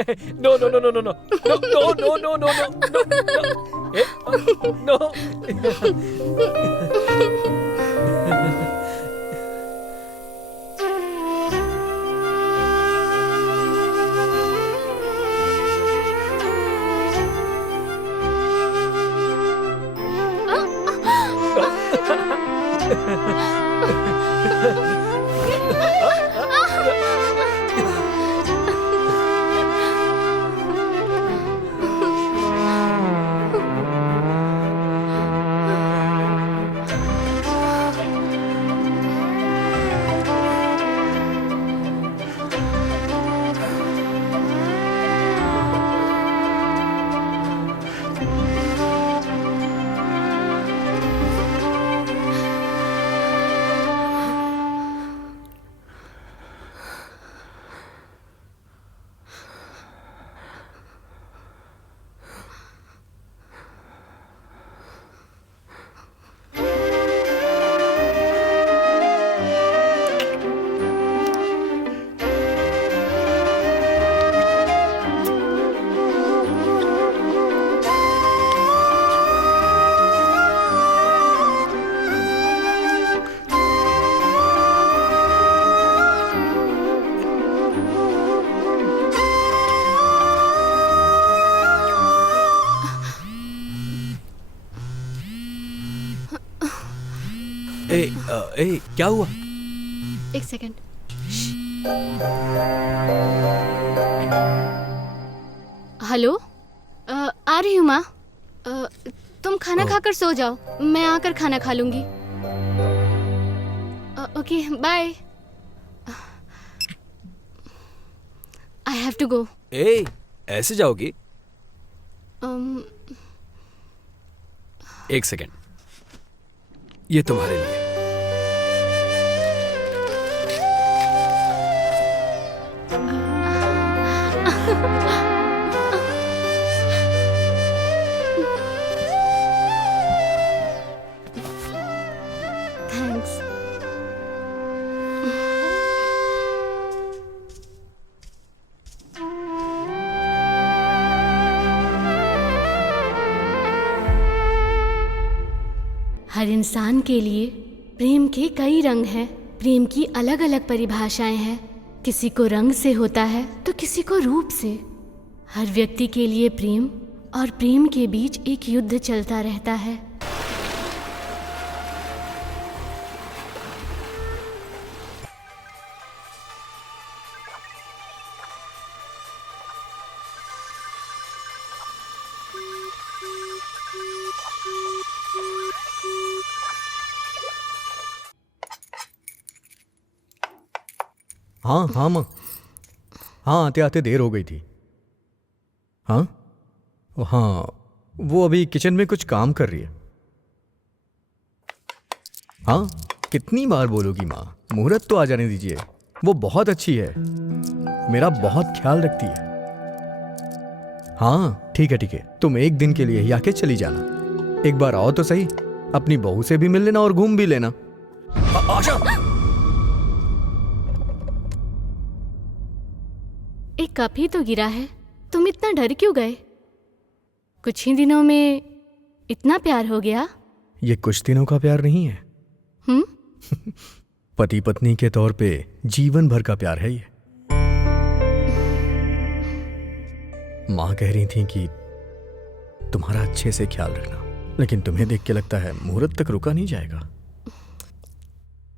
No no no no no no no no no no no no क्या हुआ? एक second. Hello, आ रही हूँ माँ। तुम खाना खाकर सो जाओ, मैं आकर खाना खा लूंगी। Okay bye. I have to go. ऐसे जाओगी? एक सेकंड, ये तुम्हारे लिए। थैंक्स। हर इंसान के लिए प्रेम के कई रंग हैं। प्रेम की अलग अलग परिभाषाएं हैं। किसी को रंग से होता है तो किसी को रूप से। हर व्यक्ति के लिए प्रेम और प्रेम के बीच एक युद्ध चलता रहता है। हाँ माँ, हाँ आते आते देर हो गई थी। हाँ वो अभी किचन में कुछ काम कर रही है। हाँ, कितनी बार बोलोगी माँ, मुहूर्त तो आ जाने दीजिए। वो बहुत अच्छी है, मेरा बहुत ख्याल रखती है। हाँ ठीक है, तुम एक दिन के लिए ही आके चली जाना। एक बार आओ तो सही, अपनी बहू से भी मिल लेना और घूम भी लेना। आशा, एक कप ही तो गिरा है, तुम इतना डर क्यों गए? कुछ ही दिनों में इतना प्यार हो गया? ये कुछ दिनों का प्यार नहीं है। पति पत्नी के तौर पे जीवन भर का प्यार है ये। माँ कह रही थी कि तुम्हारा अच्छे से ख्याल रखना, लेकिन तुम्हें देख के लगता है मुहूर्त तक रुका नहीं जाएगा।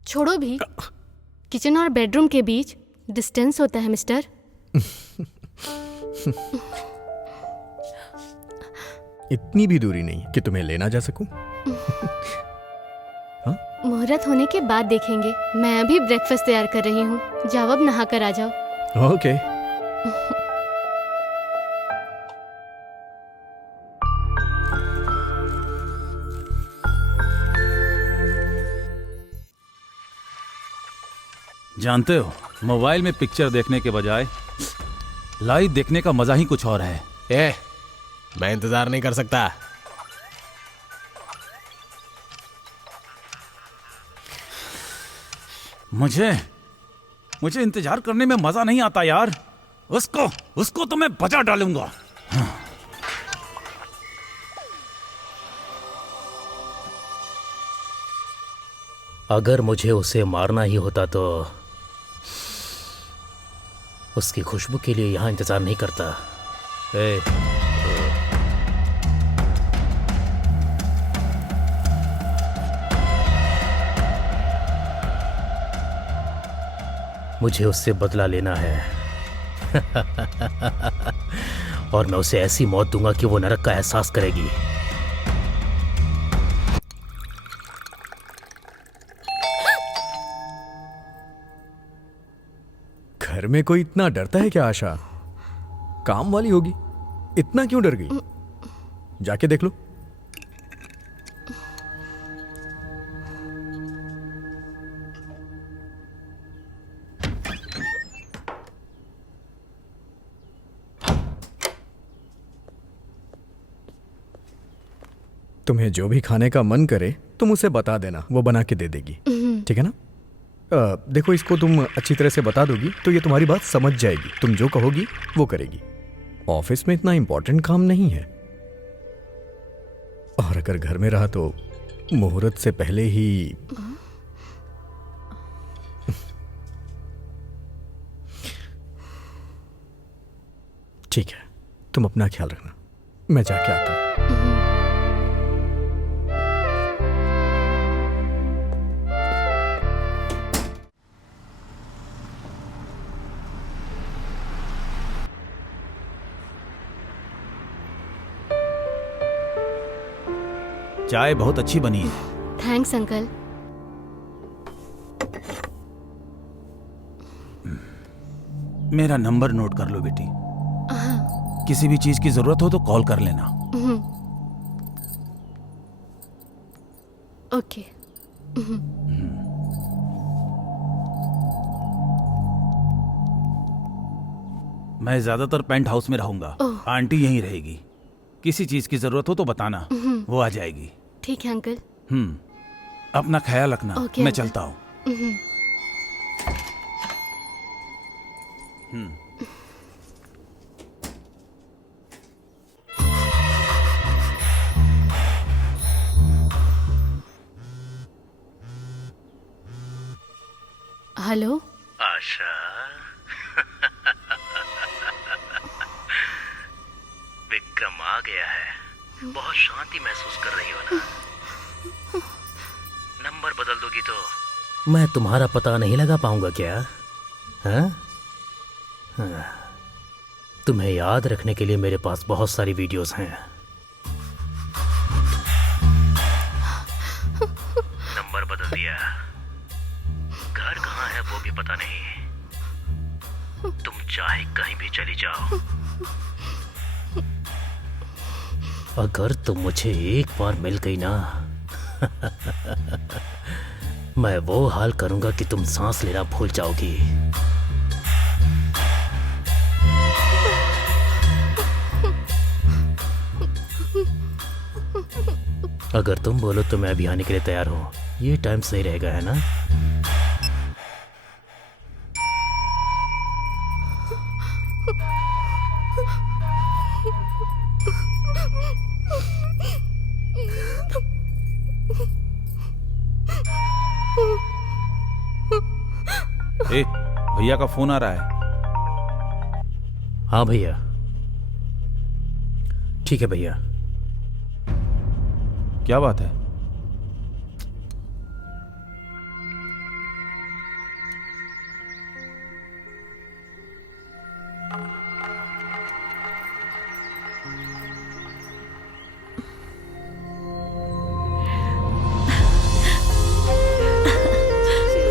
छोड़ो भी, किचन और बेडरूम के बीच डिस्टेंस होता है मिस्टर। इतनी भी दूरी नहीं कि तुम्हें लेना जा सकूं। मुहूर्त होने के बाद देखेंगे। मैं अभी ब्रेकफास्ट तैयार कर रही हूँ, जाओ अब नहा कर आ जाओ। ओके। जानते हो, मोबाइल में पिक्चर देखने के बजाय लाइव देखने का मजा ही कुछ और है। मैं इंतजार नहीं कर सकता। मुझे इंतजार करने में मजा नहीं आता यार। उसको उसको तो मैं बचा डालूंगा। अगर मुझे उसे मारना ही होता तो उसकी खुशबू के लिए यहां इंतजार नहीं करता। ए, मुझे उससे बदला लेना है। और मैं उसे ऐसी मौत दूंगा कि वो नरक का एहसास करेगी। घर में कोई इतना डरता है क्या आशा? काम वाली होगी, इतना क्यों डर गई? जाके देख लो। तुम्हें जो भी खाने का मन करे तुम उसे बता देना, वो बना के दे देगी। ठीक है ना? देखो, इसको तुम अच्छी तरह से बता दोगी तो ये तुम्हारी बात समझ जाएगी। तुम जो कहोगी वो करेगी। ऑफिस में इतना इंपॉर्टेंट काम नहीं है, और अगर घर में रहा तो मुहूर्त से पहले ही। ठीक है, तुम अपना ख्याल रखना, मैं जाके आता हूं। चाय बहुत अच्छी बनी है। Thanks uncle. मेरा नंबर नोट कर लो बेटी। किसी भी चीज की जरूरत हो तो कॉल कर लेना। ओके। मैं ज्यादातर पेंट हाउस में रहूंगा। आंटी यहीं रहेगी। किसी चीज की जरूरत हो तो बताना, वो आ जाएगी। ठीक है अंकल। अपना ख्याल रखना। ओके, मैं अंकल। चलता हूँ। हेलो आशा, विक्रम आ गया है। बहुत शांति महसूस कर रही हो ना? नंबर बदल दोगी तो मैं तुम्हारा पता नहीं लगा पाऊंगा क्या? हाँ? हाँ। तुम्हें याद रखने के लिए मेरे पास बहुत सारी वीडियोस हैं। नंबर बदल दिया। घर कहाँ है वो भी पता नहीं। तुम चाहे कहीं भी चली जाओ, अगर तुम मुझे एक बार मिल गई ना, मैं वो हाल करूंगा कि तुम सांस लेना भूल जाओगी। अगर तुम बोलो तो मैं अभी आने के लिए तैयार हूं। ये टाइम सही रहेगा, है ना? ए, भैया का फोन आ रहा है। हाँ भैया। ठीक है भैया। क्या बात है?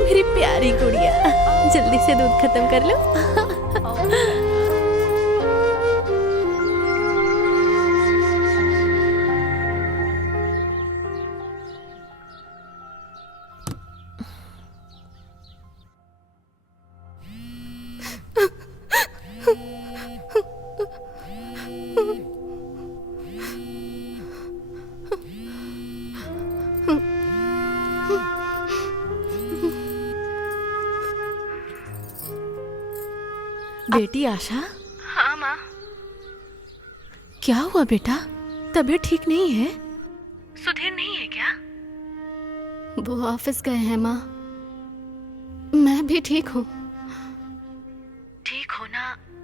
मेरी प्यारी गुड़िया, जल्दी से दूध खत्म कर लो। बेटी आशा, हाँ माँ। क्या हुआ बेटा? तबीयत ठीक नहीं है? सुधीर नहीं है क्या? वो ऑफिस गए हैं माँ। मैं भी ठीक हूँ। ठीक होना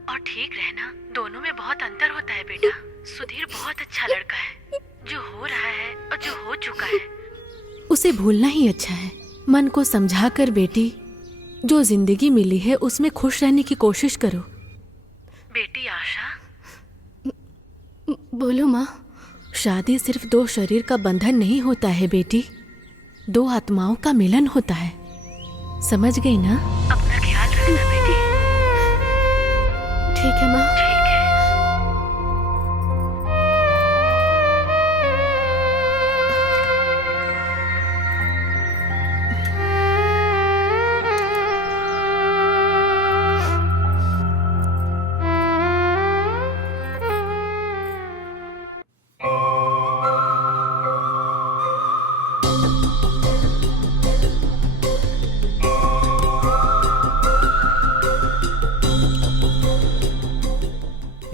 और ठीक रहना दोनों में बहुत अंतर होता है बेटा। सुधीर बहुत अच्छा लड़का है, जो हो रहा है और जो हो चुका है। उसे भूलना ही अच्छा है। मन को समझा कर बेटी, जो जिंदगी मिली है उसमें खुश रहने की कोशिश करो। बेटी आशा। बोलो माँ। शादी सिर्फ दो शरीर का बंधन नहीं होता है बेटी, दो आत्माओं का मिलन होता है। समझ गई ना? अपना ख्याल रखना बेटी। ठीक है माँ। ठीक है।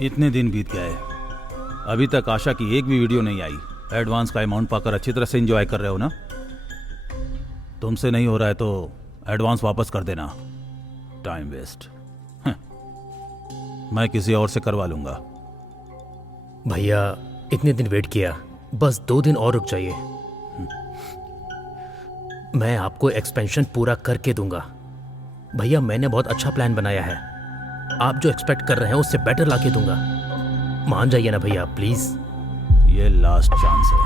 इतने दिन बीत गए, अभी तक आशा की एक भी वीडियो नहीं आई। एडवांस का अमाउंट पाकर अच्छी तरह से एंजॉय कर रहे हो ना? तुमसे नहीं हो रहा है तो एडवांस वापस कर देना। Time waste. मैं किसी और से करवा लूंगा। भैया इतने दिन वेट किया, बस 2 दिन और रुक जाइए। मैं आपको एक्सपेंशन पूरा करके दूंगा। भैया मैंने बहुत अच्छा प्लान बनाया है, आप जो एक्सपेक्ट कर रहे हैं उससे बेटर लाके दूंगा। मान जाइए ना भैया प्लीज। ये लास्ट चांस है।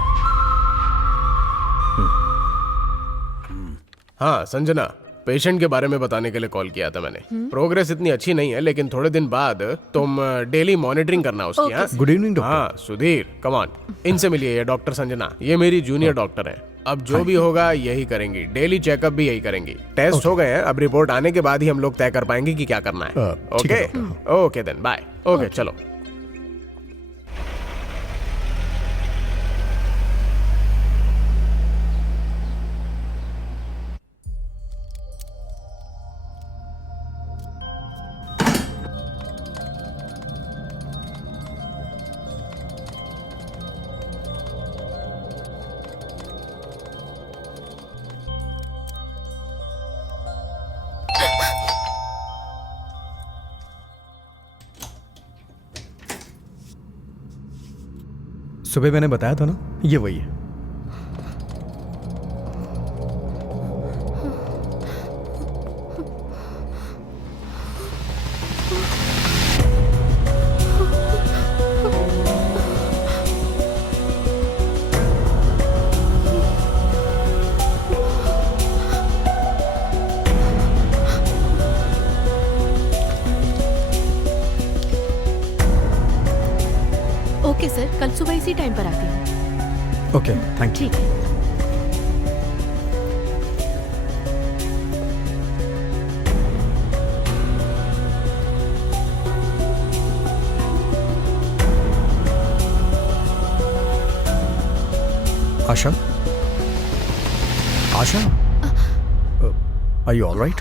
हाँ संजना, पेशेंट के बारे में बताने के लिए कॉल किया था मैंने। प्रोग्रेस इतनी अच्छी नहीं है, लेकिन थोड़े दिन बाद तुम डेली मॉनिटरिंग करना उसकी। हाँ गुड इवनिंग डॉक्टर। हाँ सुधीर, कम ऑन, इनसे मिलिए। ये डॉक्टर संजना, ये मेरी जूनियर डॉक्टर हैं। अब जो भी होगा यही करेंगी, डेली चेकअप भी यही करेंगी। टेस्ट हो गए हैं, अब रिपोर्ट आने के बाद ही हम लोग तय कर पाएंगे कि क्या करना है। ठीक है okay okay then bye. Okay चलो। सुबह मैंने बताया था ना, ये वही है। ओके सर, कल सुबह इसी टाइम पर आती हूँ। Okay thank you. ठीक है। आशा, आशा, आर यू ऑल राइट?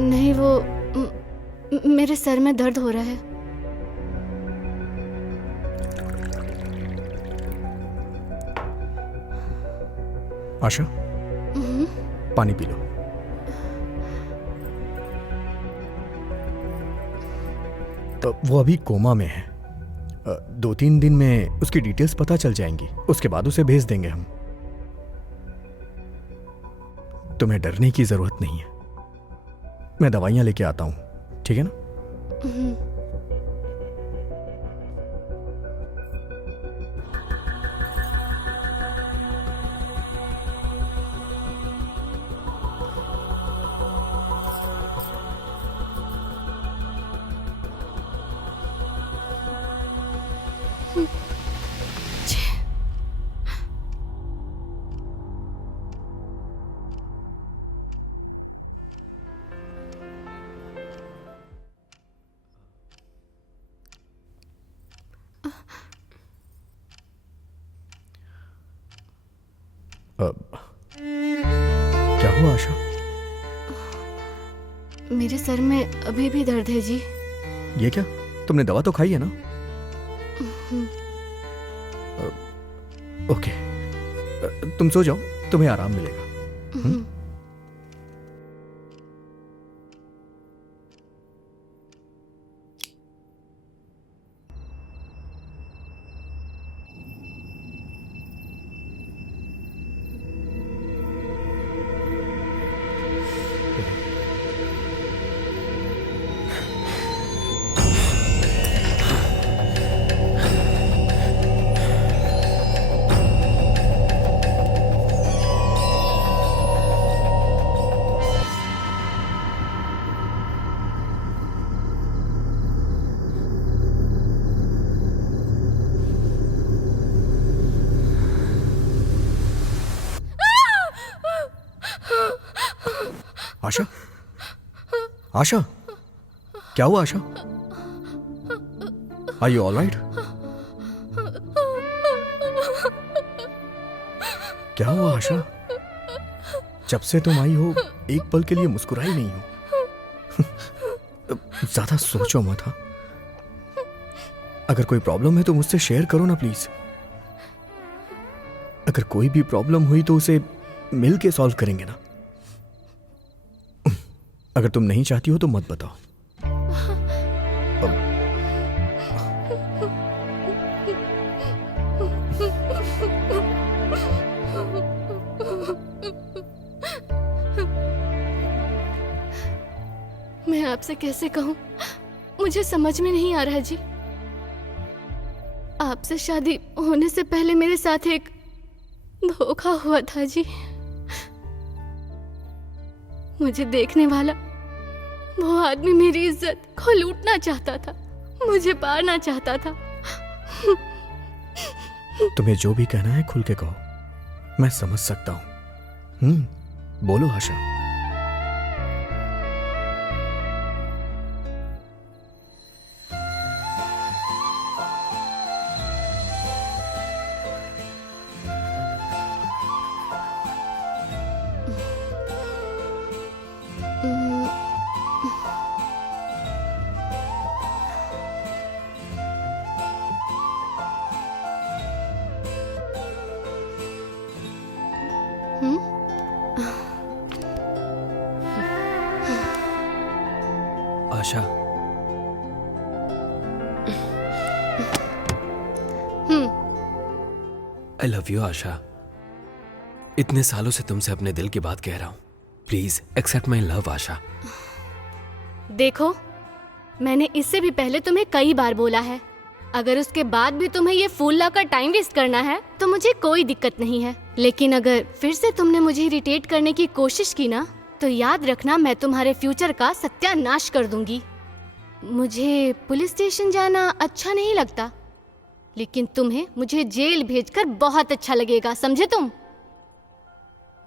नहीं, वो मेरे सर में दर्द हो रहा है। आशा, पानी पी लो। तो वो अभी कोमा में है। 2-3 दिन में उसकी डिटेल्स पता चल जाएंगी, उसके बाद उसे भेज देंगे हम। तुम्हें डरने की जरूरत नहीं है, मैं दवाइयां लेके आता हूं, ठीक है ना? क्या हुआ आशा? मेरे सर में अभी भी दर्द है जी। ये क्या, तुमने दवा तो खाई है ना? ओके, तुम सो जाओ, तुम्हें आराम मिलेगा। आशा, आशा, क्या हुआ Asha? Are you all right? क्या हुआ आशा? जब से तुम आई हो एक पल के लिए मुस्कुराई नहीं हो। ज्यादा सोचो मत। हाँ, अगर कोई प्रॉब्लम है तो मुझसे शेयर करो ना प्लीज। अगर कोई भी प्रॉब्लम हुई तो उसे मिल के सॉल्व करेंगे ना। अगर तुम नहीं चाहती हो तो मत बताओ। मैं आपसे कैसे कहूं, मुझे समझ में नहीं आ रहा जी। आपसे शादी होने से पहले मेरे साथ एक धोखा हुआ था जी। मुझे देखने वाला वो आदमी मेरी इज्जत को लूटना चाहता था, मुझे पाना चाहता था। तुम्हें जो भी कहना है खुल के कहो, मैं समझ सकता हूं। बोलो आशा। आशा, आई लव यू आशा। इतने सालों से तुमसे अपने दिल की बात कह रहा हूं। प्लीज एक्सेप्ट माई लव आशा। देखो, मैंने इससे भी पहले तुम्हें कई बार बोला है, अगर उसके बाद भी तुम्हें ये फूल लाकर टाइम वेस्ट करना है तो मुझे कोई दिक्कत नहीं है। लेकिन अगर फिर से तुमने मुझे इरिटेट करने की कोशिश की ना, तो याद रखना मैं तुम्हारे फ्यूचर का सत्यानाश कर दूंगी। मुझे पुलिस स्टेशन जाना अच्छा नहीं लगता, लेकिन तुम्हें मुझे जेल भेजकर बहुत अच्छा लगेगा, समझे तुम?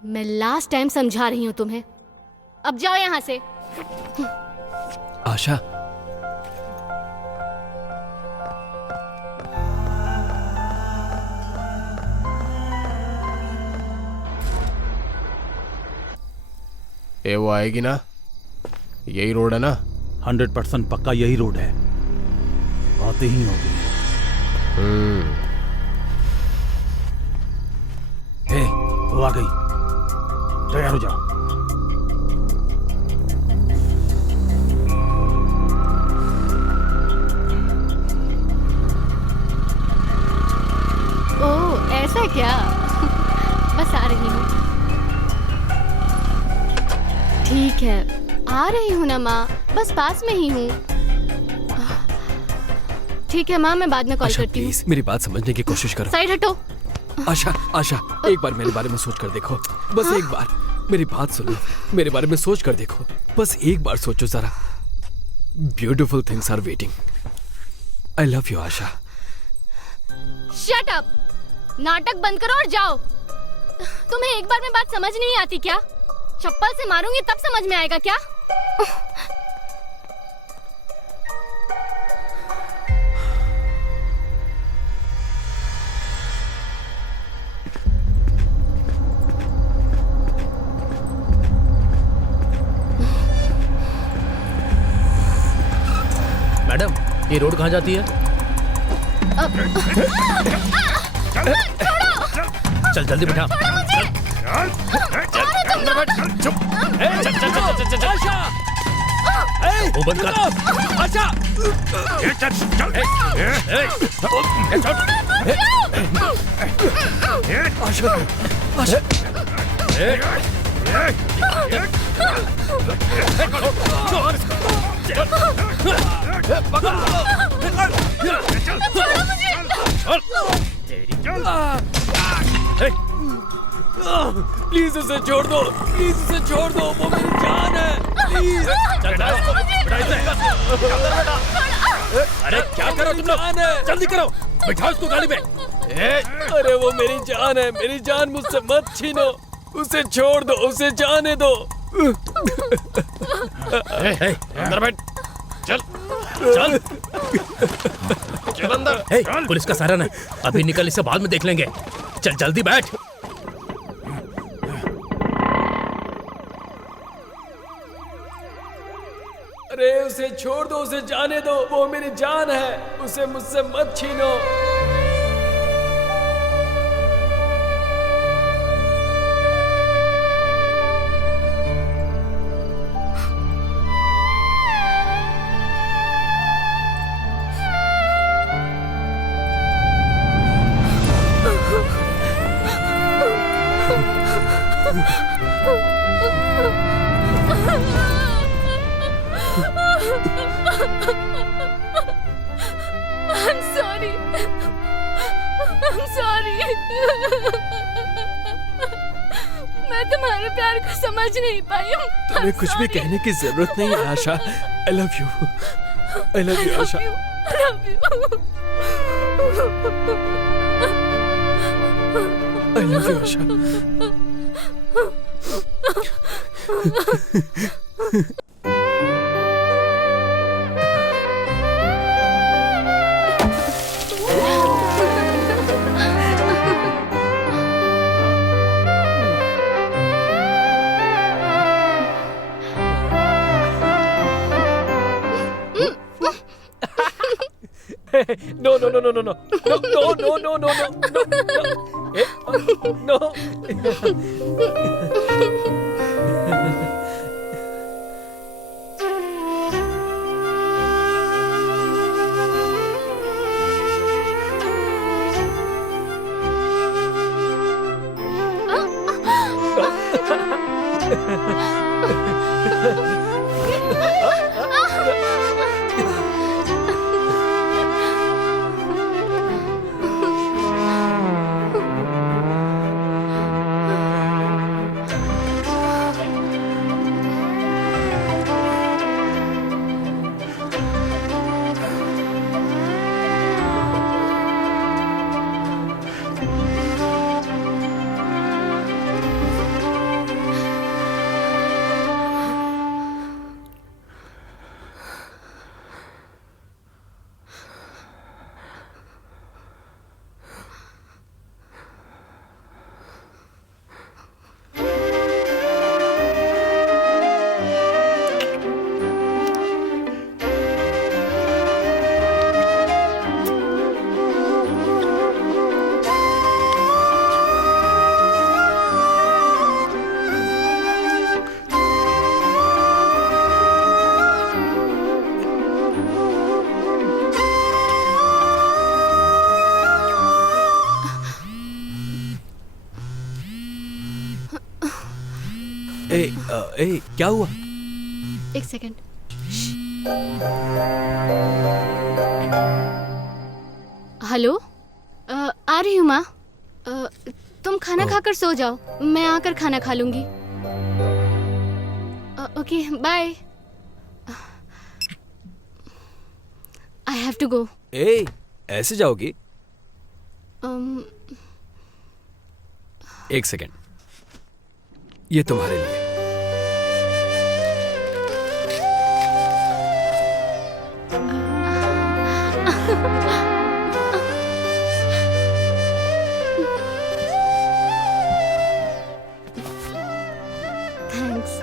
मैं लास्ट टाइम समझा रही हूँ तुम्हें, अब जाओ यहाँ से। आशा, ये वो आएगी ना, यही रोड है ना? 100% पक्का यही रोड है, आते ही होगी। हे, वो आ गई, तैयार हो जाओ। ओह, ऐसा क्या? बस आ रही हूँ। ठीक है, आ रही हूँ ना माँ, बस पास में ही हूँ। ठीक है माँ, मैं बाद में कॉल आशा करती हूँ। प्लीज मेरी बात समझने की कोशिश करो। साइड हटो। आशा, आशा, एक बार मेरे बारे में सोच कर देखो, बस एक बार मेरी बात सुनो, मेरे बारे में सोच कर देखो, बस एक बार सोचो जरा। Beautiful things are waiting. I love you Asha. Shut up, नाटक बंद करो और जाओ। तुम्हें एक बार में बात समझ नहीं आती क्या? चप्पल से मारूंगी तब समझ में आएगा क्या? ये रोड कहाँ जाती है? चल जल्दी बैठा। वो बंद कर। प्लीज उसे छोड़ दो, प्लीज उसे छोड़ दो, वो मेरी जान है, प्लीज। अरे क्या करो तुम लोग, जल्दी करो, बिठाओ उसको गाड़ी में। अरे वो मेरी जान है, मेरी जान मुझसे मत छीनो, उसे छोड़ दो, उसे जाने दो। अंदर बैठ, चल चल चल अंदर। पुलिस का सायरन है, अभी निकल, इसे बाद में देख लेंगे। चल जल्दी बैठ। अरे उसे छोड़ दो, उसे जाने दो, वो मेरी जान है, उसे मुझसे मत छीनो। I'm sorry. I'm sorry. मैं तुम्हारे प्यार को समझ नहीं पाई हूँ। तुम्हें कुछ भी कहने की जरूरत नहीं है आशा। I love you. I love you Asha. I love you. I love you Asha. No, no, no, no, no, no, no, no, no, no, no, no, no, no. ए, क्या हुआ? एक सेकंड। हेलो, आ रही हूँ माँ। तुम खाना खाकर सो जाओ, मैं आकर खाना खा लूंगी। Okay, bye. I have to go. ए, ऐसे जाओगी? एक सेकंड, ये तुम्हारे लिए। थैंक्स।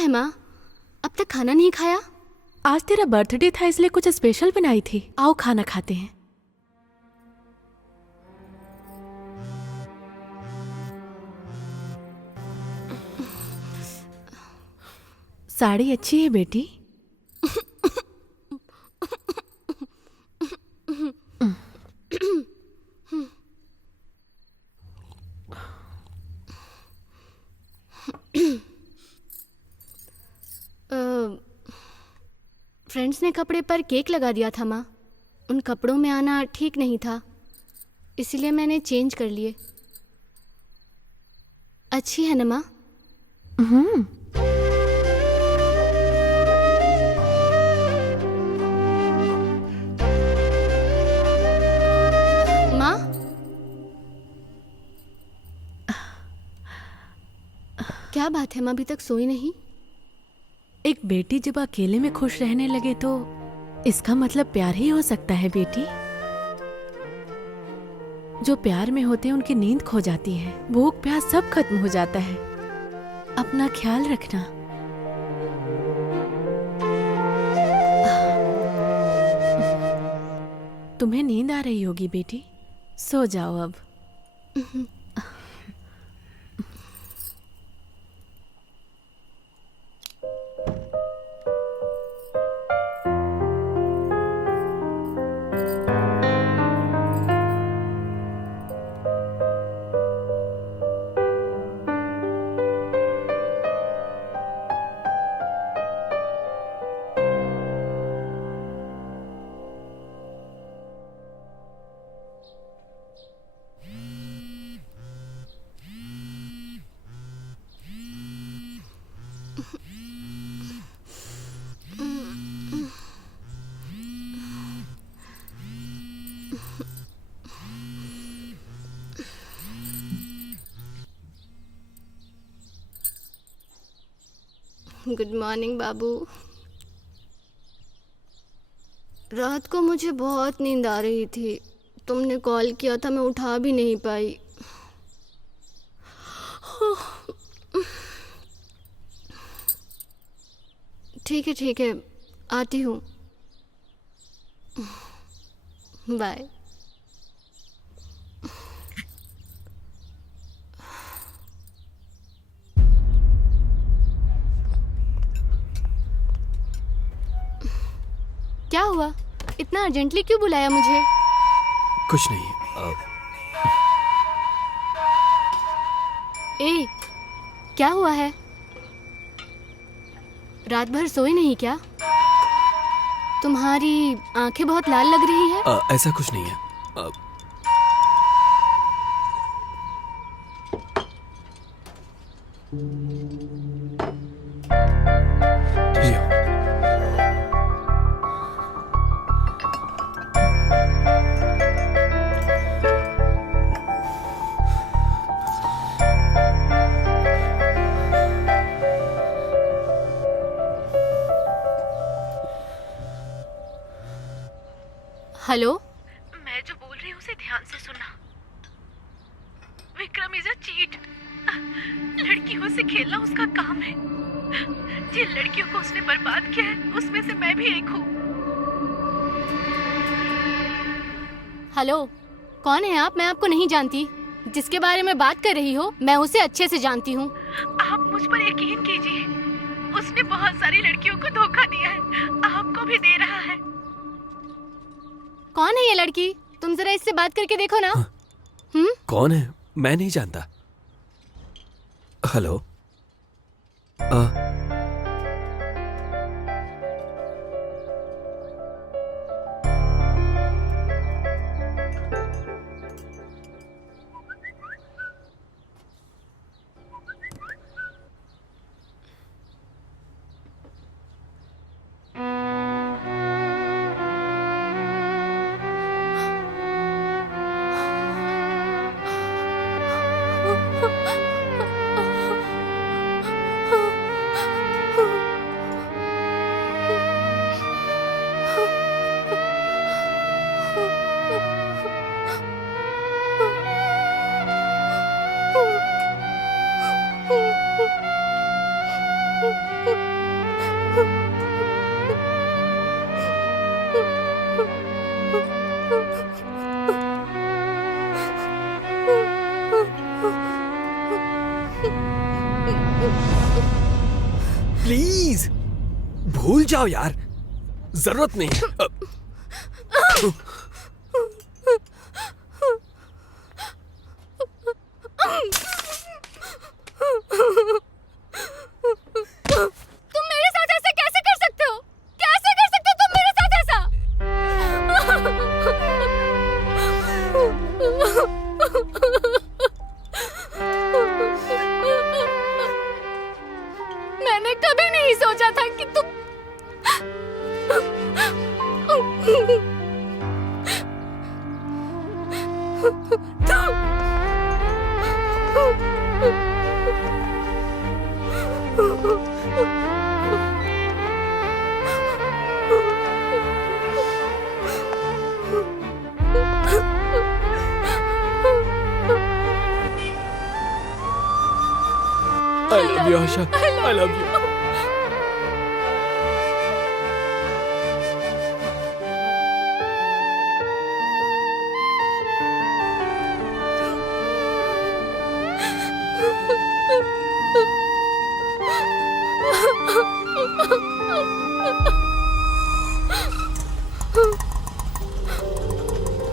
है माँ? अब तक खाना नहीं खाया? आज तेरा बर्थडे था इसलिए कुछ स्पेशल बनाई थी। आओ खाना खाते हैं। साड़ी अच्छी है बेटी। फ्रेंड्स ने कपड़े पर केक लगा दिया था माँ। उन कपड़ों में आना ठीक नहीं था, इसीलिए मैंने चेंज कर लिए। अच्छी है ना माँ? माँ, क्या बात है माँ, अभी तक सोई नहीं? एक बेटी जब अकेले में खुश रहने लगे तो इसका मतलब प्यार ही हो सकता है बेटी। जो प्यार में होते हैं उनकी नींद खो जाती है, भूख प्यास सब खत्म हो जाता है। अपना ख्याल रखना। तुम्हें नींद आ रही होगी बेटी, सो जाओ अब। गुड मॉर्निंग बाबू। रात को मुझे बहुत नींद आ रही थी, तुमने कॉल किया था, मैं उठा भी नहीं पाई। ठीक है, आती हूँ। बाय। क्या हुआ? इतना अर्जेंटली क्यों बुलाया मुझे? कुछ नहीं। ए, क्या हुआ है? रात भर सोए नहीं क्या? तुम्हारी आंखें बहुत लाल लग रही है। ऐसा कुछ नहीं है। लियो। हेलो, मैं जो बोल रही हूँ उसे ध्यान से सुनना। Vikram is a cheat. लड़कियों से खेलना उसका काम है। जिन लड़कियों को उसने बर्बाद किया है उसमें से मैं भी एक हूँ। हेलो, कौन है आप? मैं आपको नहीं जानती। जिसके बारे में बात कर रही हो मैं उसे अच्छे से जानती हूँ। आप मुझ पर यकीन कीजिए, उसने बहुत सारी लड़कियों को धोखा दिया है, आपको भी दे रहा है। कौन है ये लड़की? तुम जरा इससे बात करके देखो ना। कौन है? मैं नहीं जानता। हेलो। भूल जाओ यार, जरूरत नहीं है। तुम मेरे साथ ऐसा कैसे कर सकते हो? कैसे कर सकते हो तुम मेरे साथ ऐसा? मैंने कभी नहीं सोचा था कि तुम I love you, Asha. I love you।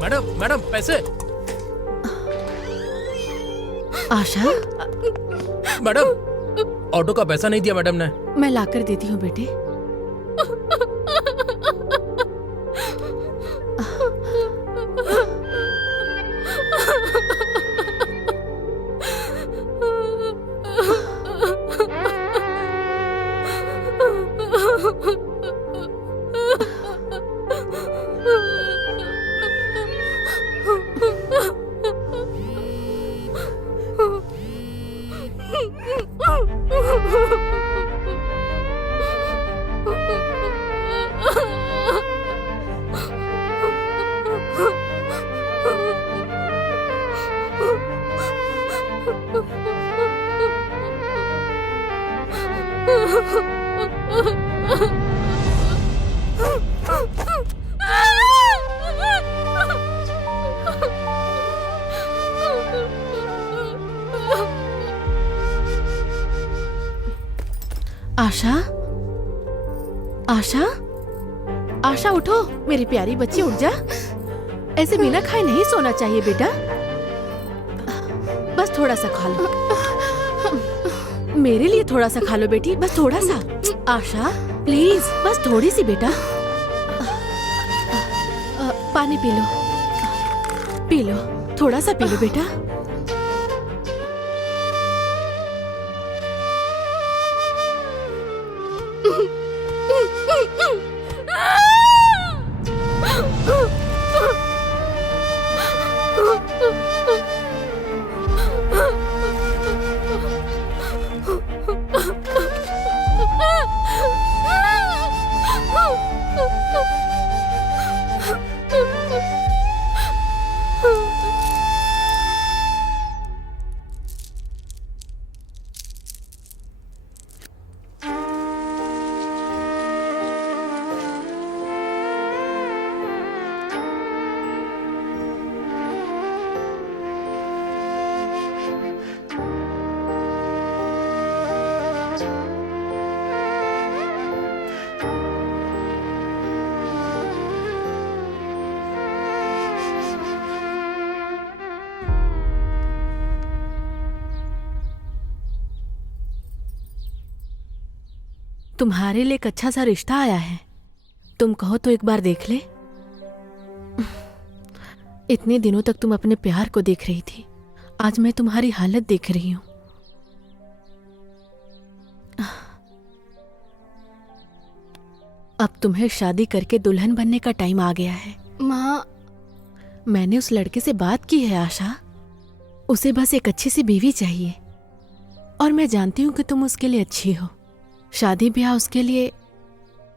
Madam madam पैसे। आशा, मैडम ऑटो का पैसा नहीं दिया मैडम ने। मैं लाकर देती हूँ बेटे। आशा, आशा, आशा उठो मेरी प्यारी बच्ची, उठ जा। ऐसे बिना खाए नहीं सोना चाहिए बेटा। बस थोड़ा सा खा लो, मेरे लिए थोड़ा सा खा लो बेटी, बस थोड़ा सा। आशा प्लीज, बस थोड़ी सी बेटा। पानी पी लो, पी लो, थोड़ा सा पी लो बेटा। तुम्हारे लिए एक अच्छा सा रिश्ता आया है, तुम कहो तो एक बार देख ले। इतने दिनों तक तुम अपने प्यार को देख रही थी, आज मैं तुम्हारी हालत देख रही हूं। अब तुम्हें शादी करके दुल्हन बनने का टाइम आ गया है। माँ, मैंने उस लड़के से बात की है आशा, उसे बस एक अच्छी सी बीवी चाहिए, और मैं जानती हूँ कि तुम उसके लिए अच्छी हो। शादी ब्याह उसके लिए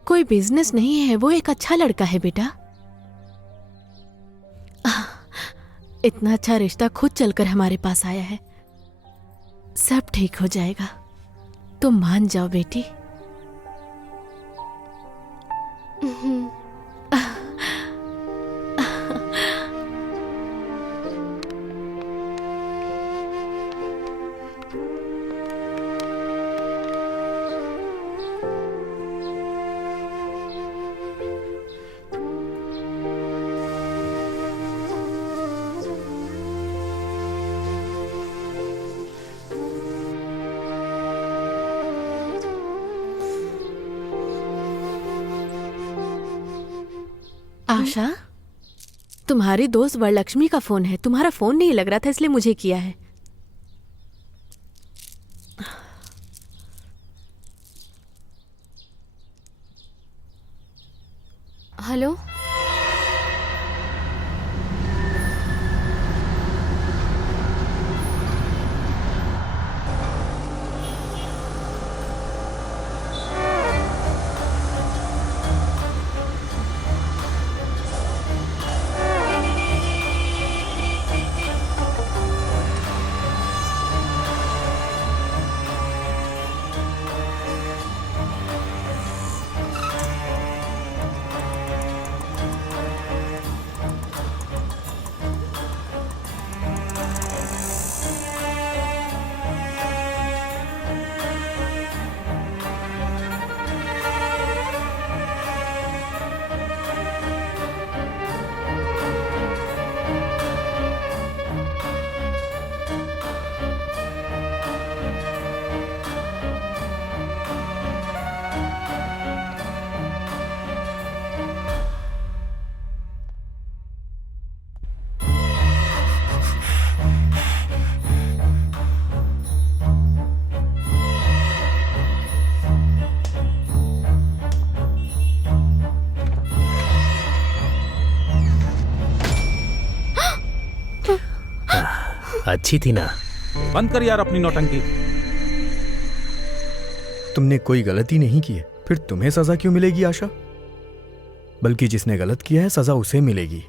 कोई बिजनेस नहीं है, वो एक अच्छा लड़का है बेटा। इतना अच्छा रिश्ता खुद चलकर हमारे पास आया है, सब ठीक हो जाएगा, तुम मान जाओ बेटी। आशा, तुम्हारी दोस्त वरलक्ष्मी का फोन है। तुम्हारा फोन नहीं लग रहा था इसलिए मुझे किया है। हेलो। अच्छी थी ना? बंद कर यार अपनी नौटंकी। तुमने कोई गलती नहीं की है, फिर तुम्हें सजा क्यों मिलेगी आशा? बल्कि जिसने गलत किया है सजा उसे मिलेगी।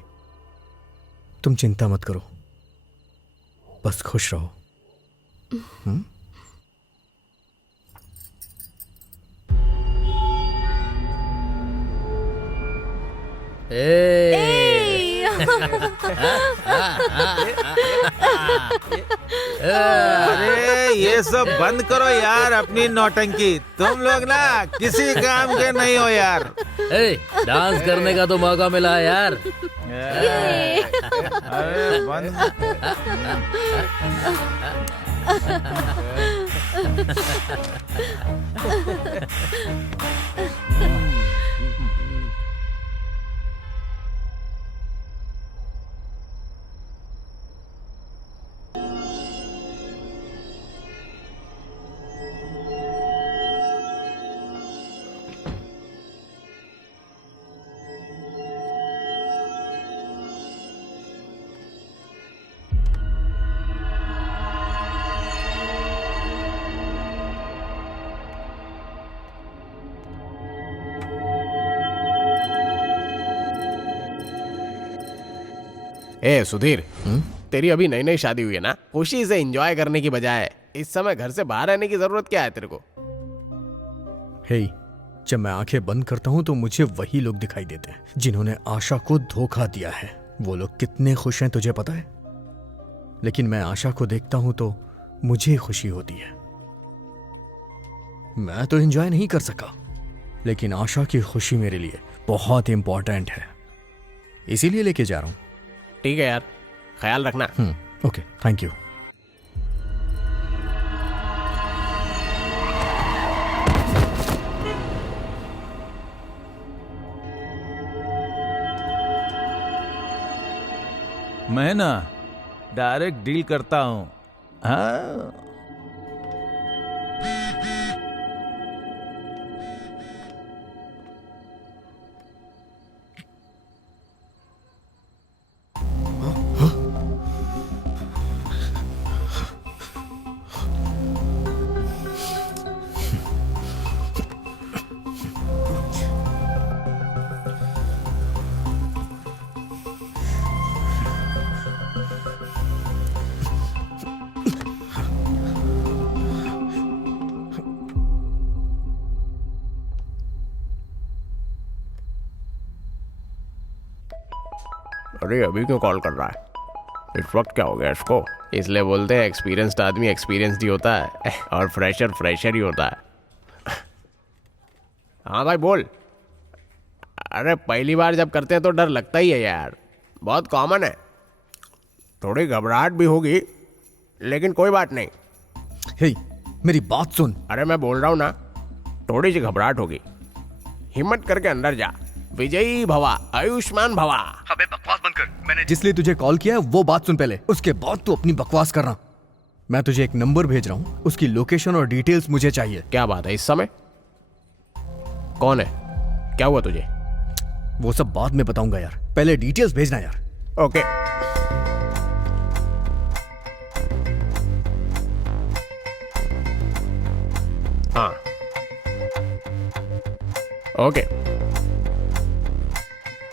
तुम चिंता मत करो, बस खुश रहो। अरे ये सब बंद करो यार अपनी नौटंकी। तुम लोग ना किसी काम के नहीं हो यार। डांस करने का तो मौका मिला है यार। अरे बंद। ए सुधीर, तेरी अभी नई नई शादी हुई है ना, खुशी से एंजॉय करने की बजाय इस समय घर से बाहर रहने की जरूरत क्या है तेरे को? हे, जब मैं आंखें बंद करता हूं तो मुझे वही लोग दिखाई देते हैं जिन्होंने आशा को धोखा दिया है। वो लोग कितने खुश हैं तुझे पता है? लेकिन मैं आशा को देखता हूं तो मुझे खुशी होती है। मैं तो एंजॉय नहीं कर सका, लेकिन आशा की खुशी मेरे लिए बहुत इंपॉर्टेंट है, इसीलिए लेके जा रहा हूं। ठीक है यार, ख्याल रखना। Okay, thank you. मैं ना डायरेक्ट डील करता हूं। हाँ अरे अभी क्यों कॉल कर रहा है? इस वक्त क्या हो गया इसको? इसलिए बोलते हैं एक्सपीरियंस्ड आदमी एक्सपीरियंस्ड ही होता है और फ्रेशर फ्रेशर ही होता है। हाँ भाई बोल। अरे पहली बार जब करते हैं तो डर लगता ही है यार, बहुत कॉमन है। थोड़ी घबराहट भी होगी लेकिन कोई बात नहीं। हे, मेरी बात सुन। अरे मैं बोल रहा हूँ ना, थोड़ी सी घबराहट होगी, हिम्मत करके अंदर जा। विजयी भवा, आयुष्मान भवा। अबे बकवास बंद कर। मैंने जिसलिए तुझे कॉल किया है वो बात सुन पहले, उसके बाद तू अपनी बकवास करना। मैं तुझे एक नंबर भेज रहा हूँ, उसकी लोकेशन और डिटेल्स मुझे चाहिए। क्या बात है, इस समय कौन है, क्या हुआ तुझे? वो सब बाद में बताऊंगा यार, पहले डिटेल्स भेजना यार। ओके। हाँ ओके।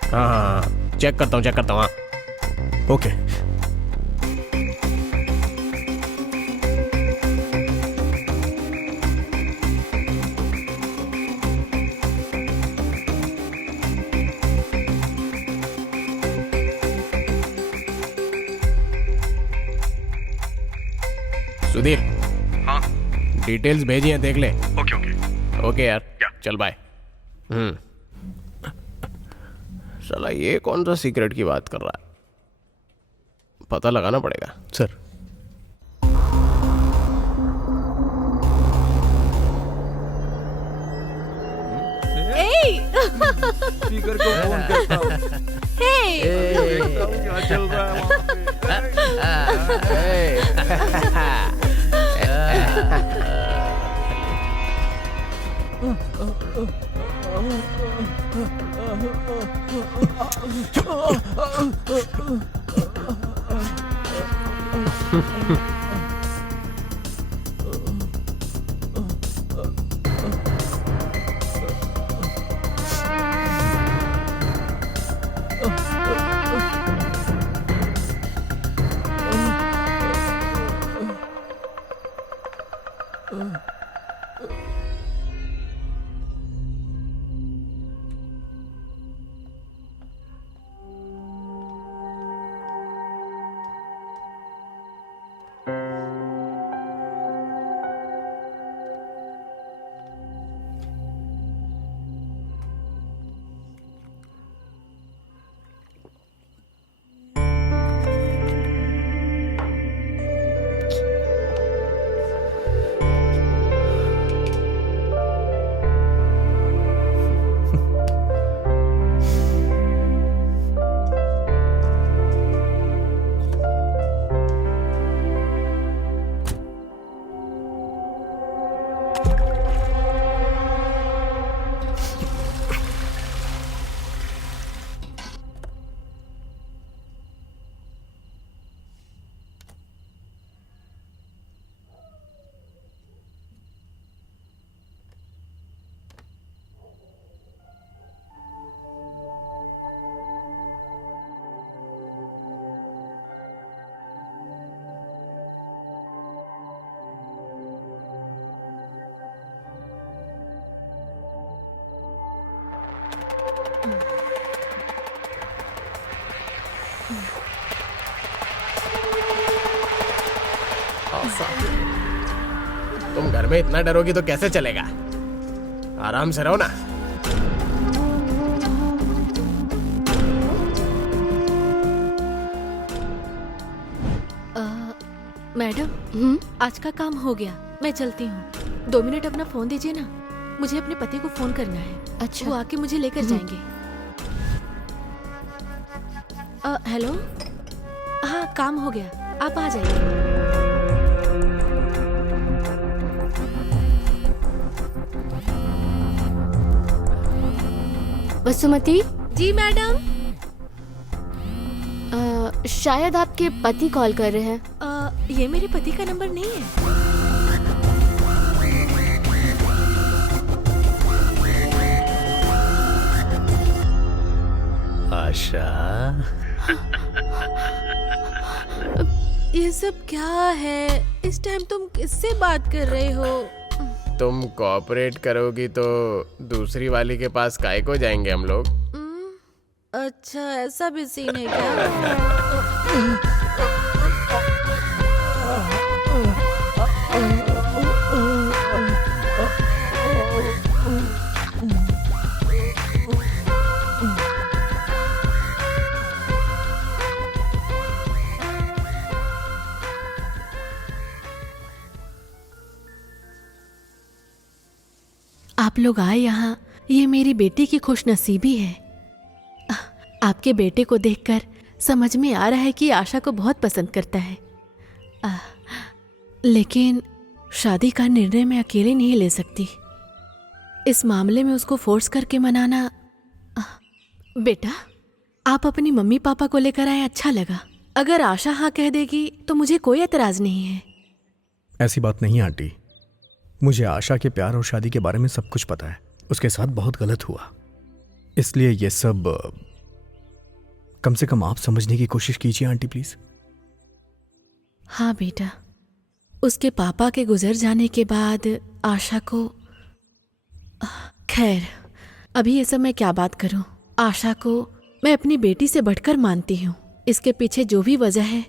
हाँ, चेक करता हूँ। हाँ ओके। सुधीर। हाँ डिटेल्स भेजी हैं, देख ले। Okay okay. ओके यार, चल बाय। साला ये कौन सा सीक्रेट की बात कर रहा है, पता लगाना पड़ेगा। सर स्पीकर को फोन करता हूँ। क्या चल रहा है वहाँ पे? तुम घर में इतना डरोगी तो कैसे चलेगा, आराम से रहो ना। मैडम आज का काम हो गया, मैं चलती हूँ। 2 मिनट अपना फोन दीजिए ना, मुझे अपने पति को फोन करना है। अच्छा। वो आके मुझे लेकर जाएंगे। हेलो, हाँ काम हो गया, आप आ जाइए। वसुमती जी मैडम। शायद आपके पति कॉल कर रहे हैं। ये मेरे पति का नंबर नहीं है। आशा, ये सब क्या है? इस टाइम तुम किससे बात कर रहे हो? तुम कोऑपरेट करोगी तो दूसरी वाली के पास काहे को जाएंगे हम लोग। अच्छा ऐसा भी सीन है क्या? आप लोग आए यहाँ, ये मेरी बेटी की खुशनसीबी है। आपके बेटे को देखकर समझ में आ रहा है कि आशा को बहुत पसंद करता है। लेकिन शादी का निर्णय मैं अकेले नहीं ले सकती। इस मामले में उसको फोर्स करके मनाना। बेटा, आप अपनी मम्मी पापा को लेकर आए, अच्छा लगा। अगर आशा हाँ कह देगी तो मुझे कोई एतराज नहीं है। ऐसी बात नहीं आंटी, मुझे आशा के प्यार और शादी के बारे में सब कुछ पता है। उसके साथ बहुत गलत हुआ, इसलिए ये सब कम से कम आप समझने की कोशिश कीजिए आंटी प्लीज। हाँ बेटा, उसके पापा के गुजर जाने के बाद आशा को, खैर अभी ये सब मैं क्या बात करूं। आशा को मैं अपनी बेटी से बढ़कर मानती हूँ। इसके पीछे जो भी वजह है,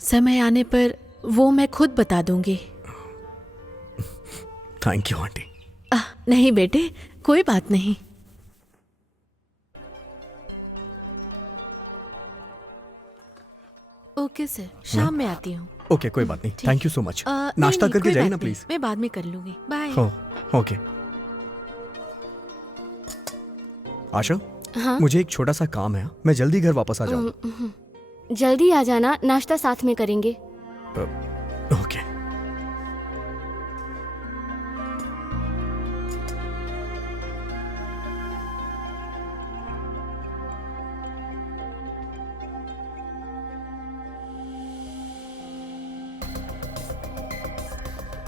समय आने पर वो मैं खुद बता दूंगी। Thank you aunty. नहीं बेटे, कोई बात नहीं। ओके सर, शाम में आती हूँ। ओके, कोई बात नहीं। Thank you so much. नहीं, नाश्ता नहीं, करके कोई जाइए बात ना नहीं, प्लीज। मैं बाद में कर लूंगी। बाय। ओके। आशा, हाँ? मुझे एक छोटा सा काम है, मैं जल्दी घर वापस आ जाऊँ। जल्दी आ जाना, नाश्ता साथ में करेंगे। ओके।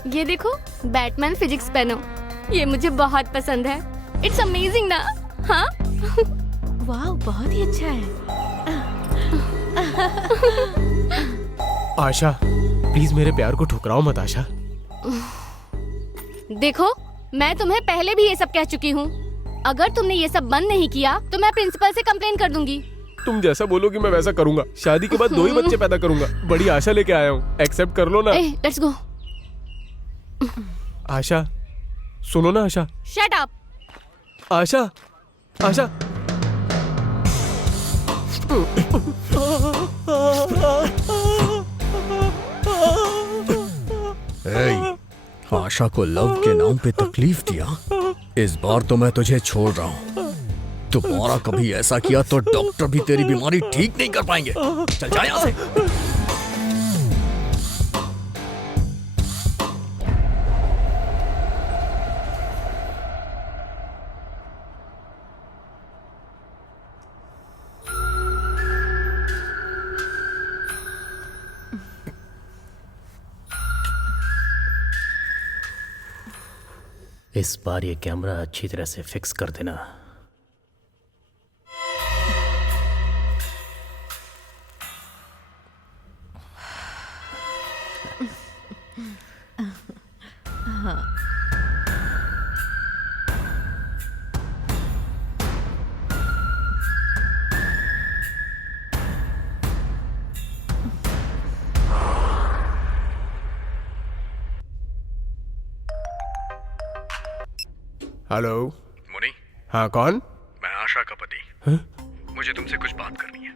ये देखो, बैटमैन फिजिक्स पेन, ये मुझे बहुत पसंद है। इट्स अमेजिंग ना? हाँ? वाह, बहुत ही अच्छा है। आशा प्लीज मेरे प्यार को ठुकराओ मत आशा। देखो, मैं तुम्हें पहले भी ये सब कह चुकी हूँ। अगर तुमने ये सब बंद नहीं किया तो मैं प्रिंसिपल से कंप्लेन कर दूंगी। तुम जैसा बोलोगी मैं वैसा करूंगा। शादी के बाद 2 ही बच्चे पैदा करूंगा। बड़ी आशा लेके आया हूँ, एक्सेप्ट कर लो ना। Let's go. आशा सुनो ना। आशा, शट अप। आशा, आशा। आशा को लव के नाम पे तकलीफ दिया, इस बार तो मैं तुझे छोड़ रहा हूँ। दोबारा कभी ऐसा किया तो डॉक्टर भी तेरी बीमारी ठीक नहीं कर पाएंगे। चल जा यहाँ से। इस बार ये कैमरा अच्छी तरह से फिक्स कर देना। हेलो मुनी, हाँ कौन? मैं आशा का पति। मुझे तुमसे कुछ बात करनी है।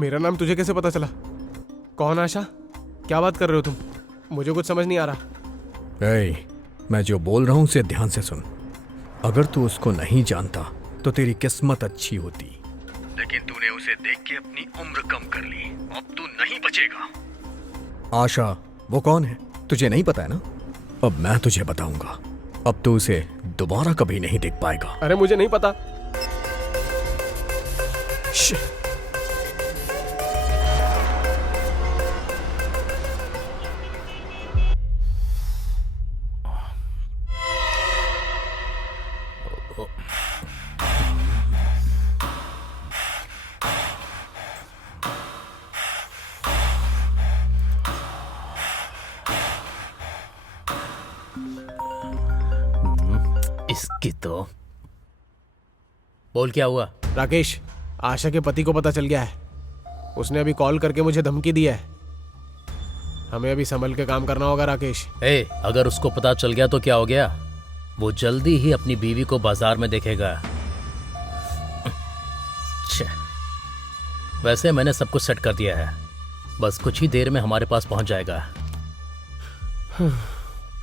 मेरा नाम तुझे कैसे पता चला? कौन आशा? क्या बात कर रहे हो तुम? मुझे कुछ समझ नहीं आ रहा। मैं जो बोल रहा हूँ उसे ध्यान से सुन। अगर तू उसको नहीं जानता तो तेरी किस्मत अच्छी होती, लेकिन तूने उसे देख के अपनी उम्र कम कर ली। अब तू नहीं बचेगा। आशा वो कौन है तुझे नहीं पता है ना? अब मैं तुझे बताऊंगा। अब तू उसे दोबारा कभी नहीं देख पाएगा। अरे मुझे नहीं पता। इसकी तो बोल, क्या हुआ? राकेश, आशा के पति को पता चल गया है। उसने अभी कॉल करके मुझे धमकी दी है। हमें अभी संभल के काम करना होगा राकेश। अगर उसको पता चल गया तो क्या हो गया? वो जल्दी ही अपनी बीवी को बाजार में देखेगा। वैसे मैंने सब कुछ सेट कर दिया है, बस कुछ ही देर में हमारे पास पहुंच जाएगा।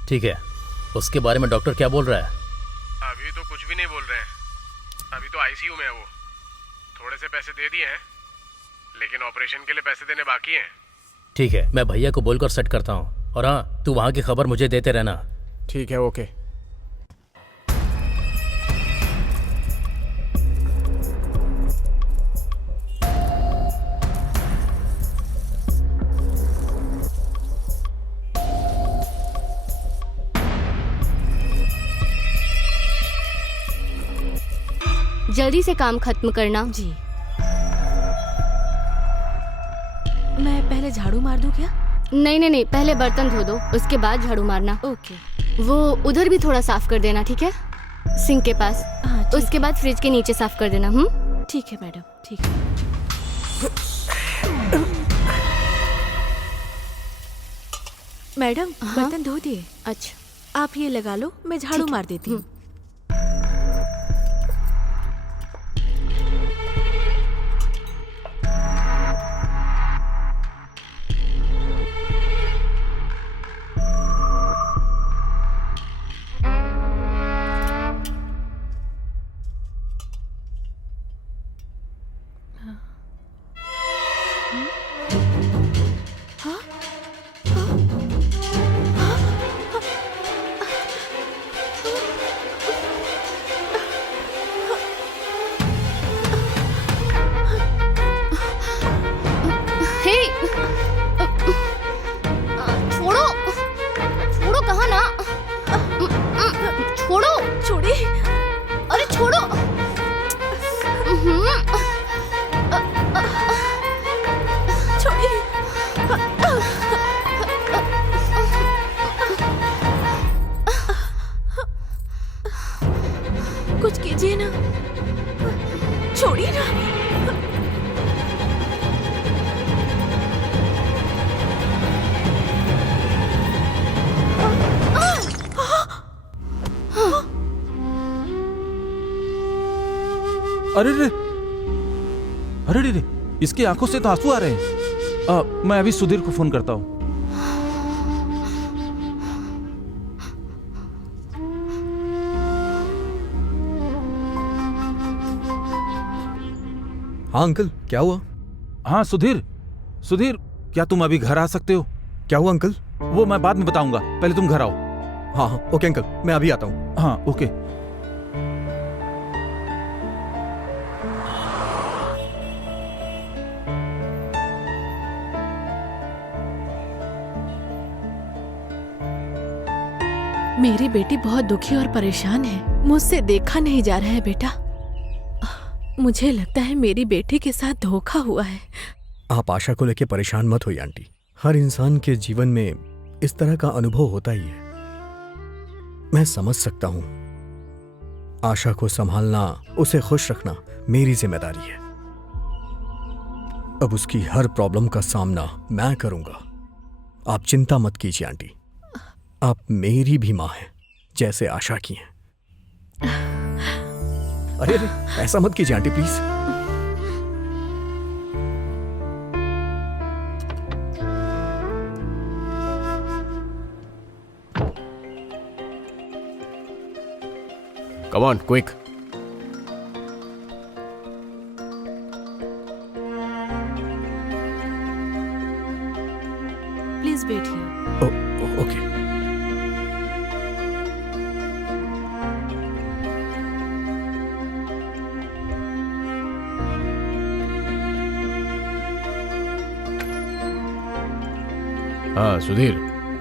ठीक है, उसके बारे में डॉक्टर क्या बोल रहा है? अभी तो कुछ भी नहीं बोल रहे हैं। अभी तो आईसीयू में है वो। थोड़े से पैसे दे दिए हैं, लेकिन ऑपरेशन के लिए पैसे देने बाकी हैं। ठीक है, मैं भैया को बोलकर सेट करता हूँ। और हाँ, तू वहाँ की खबर मुझे देते रहना। ठीक है, ओके। जल्दी से काम खत्म करना। जी। मैं पहले झाड़ू मार दूं क्या? नहीं नहीं नहीं, पहले बर्तन धो दो, उसके बाद झाड़ू मारना। ओके। वो उधर भी थोड़ा साफ कर देना, ठीक है? सिंक के पास। हाँ, ठीक उसके बाद फ्रिज के नीचे साफ कर देना। ठीक है मैडम, ठीक है। मैडम, बर्तन धो दिए। अच्छा, आप ये लगा लो, मैं झाड़ू मार देती हूँ। कुछ कीजिए ना, छोड़िए ना। अरे रे, अरे रे, इसकी आंखों से तो आंसू आ रहे हैं। मैं अभी सुधीर को फोन करता हूँ। हाँ अंकल, क्या हुआ? हाँ सुधीर, सुधीर, क्या तुम अभी घर आ सकते हो? क्या हुआ अंकल? वो मैं बाद में बताऊंगा, पहले तुम घर आओ। हाँ हाँ, ओके अंकल, मैं अभी आता हूँ। हाँ ओके। मेरी बेटी बहुत दुखी और परेशान है, मुझसे देखा नहीं जा रहा है बेटा। मुझे लगता है मेरी बेटी के साथ धोखा हुआ है। आप आशा को लेकर परेशान मत होइए आंटी। हर इंसान के जीवन में इस तरह का अनुभव होता ही है। मैं समझ सकता हूं। आशा को संभालना, उसे खुश रखना मेरी जिम्मेदारी है। अब उसकी हर प्रॉब्लम का सामना मैं करूंगा। आप चिंता मत कीजिए आंटी। आप मेरी भी मां हैं, जैसे आशा की हैं। अरे अरे, ऐसा मत कीजिए aunty please. Come on, quick. Please wait here. Okay. हाँ सुधीर।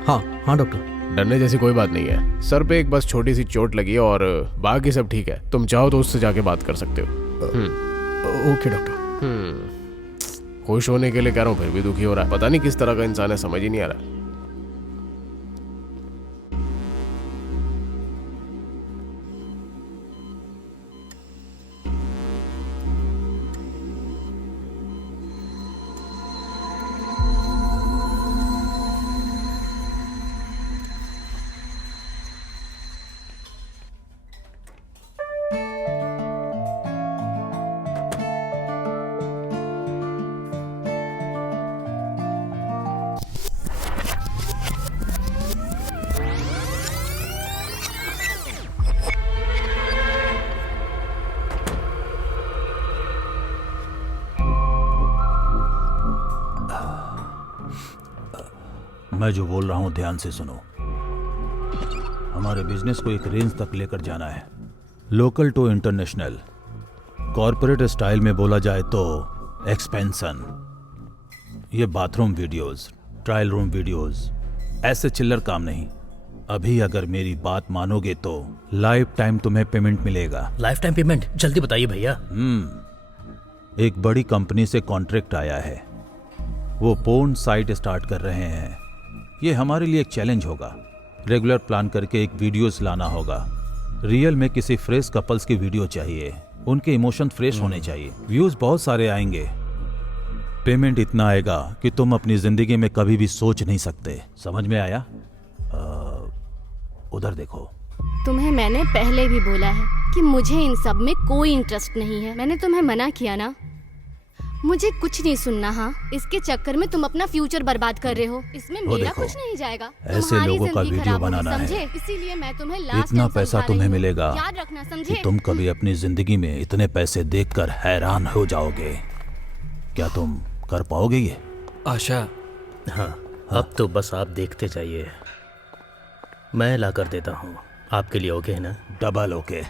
हाँ हाँ डॉक्टर। डरने जैसी कोई बात नहीं है। सर पे एक बस छोटी सी चोट लगी है और बाकी सब ठीक है। तुम चाहो तो उससे जाके बात कर सकते हो। Okay doctor. खुश होने के लिए कह रहा हूँ, फिर भी दुखी हो रहा है। पता नहीं किस तरह का इंसान है, समझ ही नहीं आ रहा। मैं जो बोल रहा हूं ध्यान से सुनो। हमारे बिजनेस को एक रेंज तक लेकर जाना है, local to international. Corporate style में बोला जाए तो एक्सपेंशन। ये bathroom videos, trial room videos, ऐसे चिल्लर काम नहीं। अभी अगर मेरी बात मानोगे तो लाइफ टाइम तुम्हें पेमेंट मिलेगा। Life time payment? जल्दी बताइए भैया। एक बड़ी कंपनी से कॉन्ट्रैक्ट आया है, वो पोर्न साइट स्टार्ट कर रहे हैं। ये हमारे लिए एक चैलेंज होगा। रेगुलर प्लान करके एक वीडियोस लाना होगा। रियल में किसी फ्रेश कपल्स की वीडियो चाहिए, उनके इमोशन फ्रेश होने चाहिए। व्यूज बहुत सारे आएंगे, पेमेंट इतना आएगा कि तुम अपनी जिंदगी में कभी भी सोच नहीं सकते। समझ में आया? उधर देखो। तुम्हें मैंने पहले भी बोला है कि मुझे इन सब में कोई इंटरेस्ट नहीं है। मैंने तुम्हें मना किया ना। मुझे कुछ नहीं सुनना। हाँ, इसके चक्कर में तुम अपना फ्यूचर बर्बाद कर रहे हो। इसमें मेरा कुछ नहीं जाएगा। ऐसे तुम्हारी लोगों का जिंदगी वीडियो खराब होगी, बनाना है। समझे? इसीलिए मैं तुम्हें लास्ट इतना टाइम पैसा समझा तुम्हें रही हूँ। मिलेगा याद रखना, समझे? कि तुम कभी अपनी जिंदगी में इतने पैसे देखकर हैरान हो जाओगे। क्या तुम कर पाओगे ये? आशा, हाँ, अब तो बस आप देखते जाइए, मैं ला कर देता हूँ। आपके लिए ओके है ना? Double okay.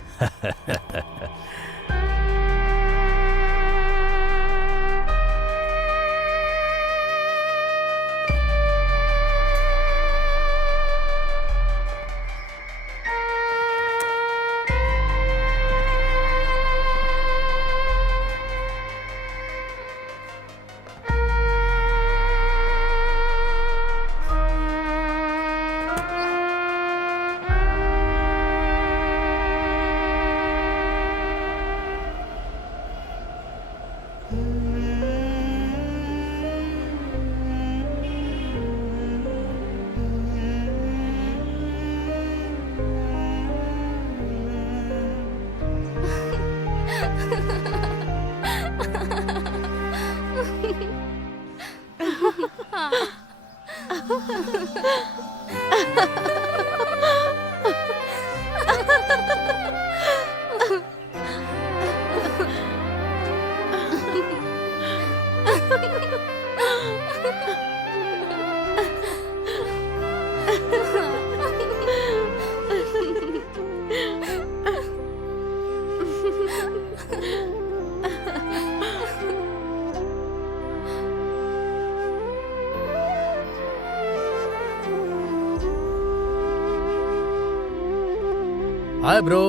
Hi bro.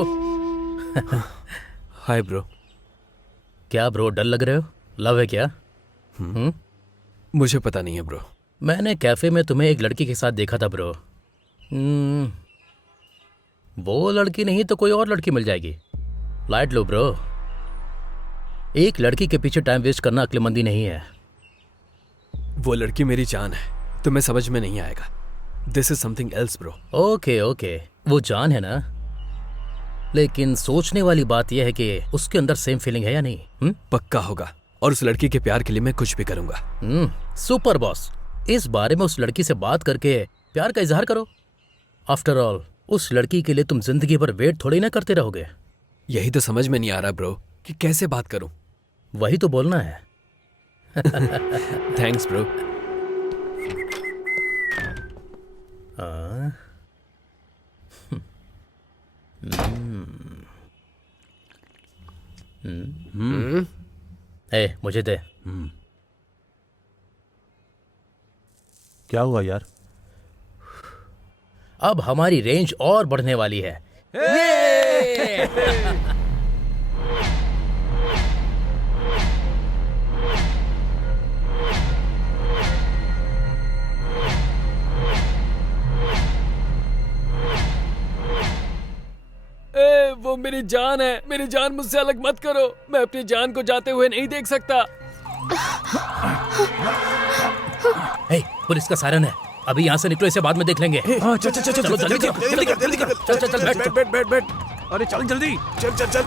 Hi bro. क्या ब्रो, डल लग रहे हो? लव है क्या? मुझे पता नहीं है ब्रो। मैंने कैफे में तुम्हें एक लड़की के साथ देखा था ब्रो। वो लड़की नहीं तो कोई और लड़की मिल जाएगी। लाइट लो ब्रो। एक लड़की के पीछे टाइम वेस्ट करना अक्लमंदी नहीं है। वो लड़की मेरी जान है, तुम्हें समझ में नहीं आएगा। This is something else bro. Okay okay, वो जान है ना, लेकिन सोचने वाली बात यह है कि उसके अंदर सेम फीलिंग है या नहीं। पक्का होगा, और उस लड़की के प्यार के लिए मैं कुछ भी करूंगा। सुपर बॉस, इस बारे में उस लड़की से बात करके प्यार का इजहार करो। आफ्टर ऑल उस लड़की के लिए तुम जिंदगी भर वेट थोड़ी ना करते रहोगे। यही तो समझ में नहीं आ रहा ब्रो कि कैसे बात करूं। वही तो बोलना है। Thanks bro. ए, मुझे दे। क्या हुआ यार? अब हमारी रेंज और बढ़ने वाली है। वो मेरी जान है, मेरी जान, मुझसे अलग मत करो। मैं अपनी जान को जाते हुए नहीं देख सकता। ए, पुलिस का सायरन है, अभी यहाँ से निकलो, इसे बाद में देख लेंगे। हाँ, चल चल चल चलो, जल्दी जल्दी कर, जल्दी कर, जल्दी कर। चल, चल, चल, बैठ, बैठ बैठ बैठ। अरे चल जल्दी, चल चल चल।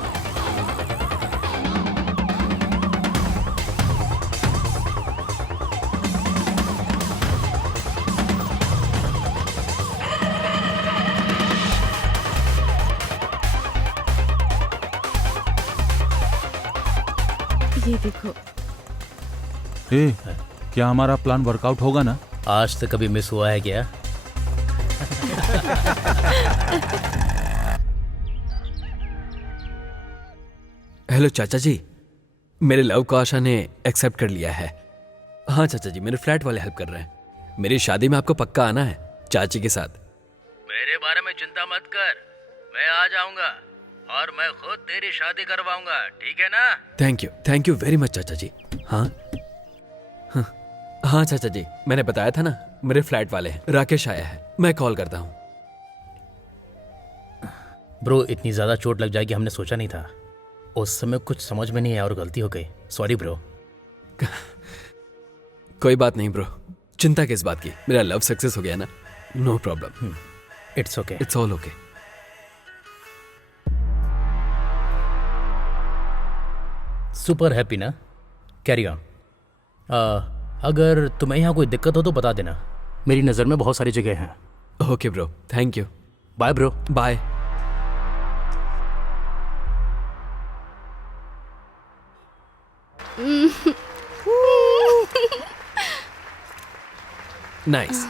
ये देखो। ए, क्या हमारा प्लान वर्कआउट होगा ना? आज तक कभी मिस हुआ है क्या? हेलो चाचा जी, मेरे लव को आशा ने एक्सेप्ट कर लिया है। हाँ चाचा जी, मेरे फ्लैट वाले हेल्प कर रहे हैं। मेरी शादी में आपको पक्का आना है चाची के साथ। मेरे बारे में चिंता मत कर, मैं आ जाऊंगा और मैं खुद तेरी शादी करवाऊंगा, ठीक है ना? थैंक यू वेरी मच चाचा जी। हाँ हाँ हाँ चाचा जी, मैंने बताया था ना, मेरे फ्लैट वाले हैं, राकेश आया है, मैं कॉल करता हूँ। ब्रो, इतनी ज्यादा चोट लग जाएगी हमने सोचा नहीं था। उस समय कुछ समझ में नहीं आया और गलती हो गई, सॉरी ब्रो। कोई बात नहीं ब्रो, चिंता किस बात की, मेरा लव सक्सेस हो गया ना, no problem. It's okay, it's all okay. Super happy ना? Carry on. अगर तुम्हें यहाँ कोई दिक्कत हो तो बता देना, मेरी नज़र में बहुत सारी जगह हैं। Okay bro, thank you. Bye bro. Bye. Nice.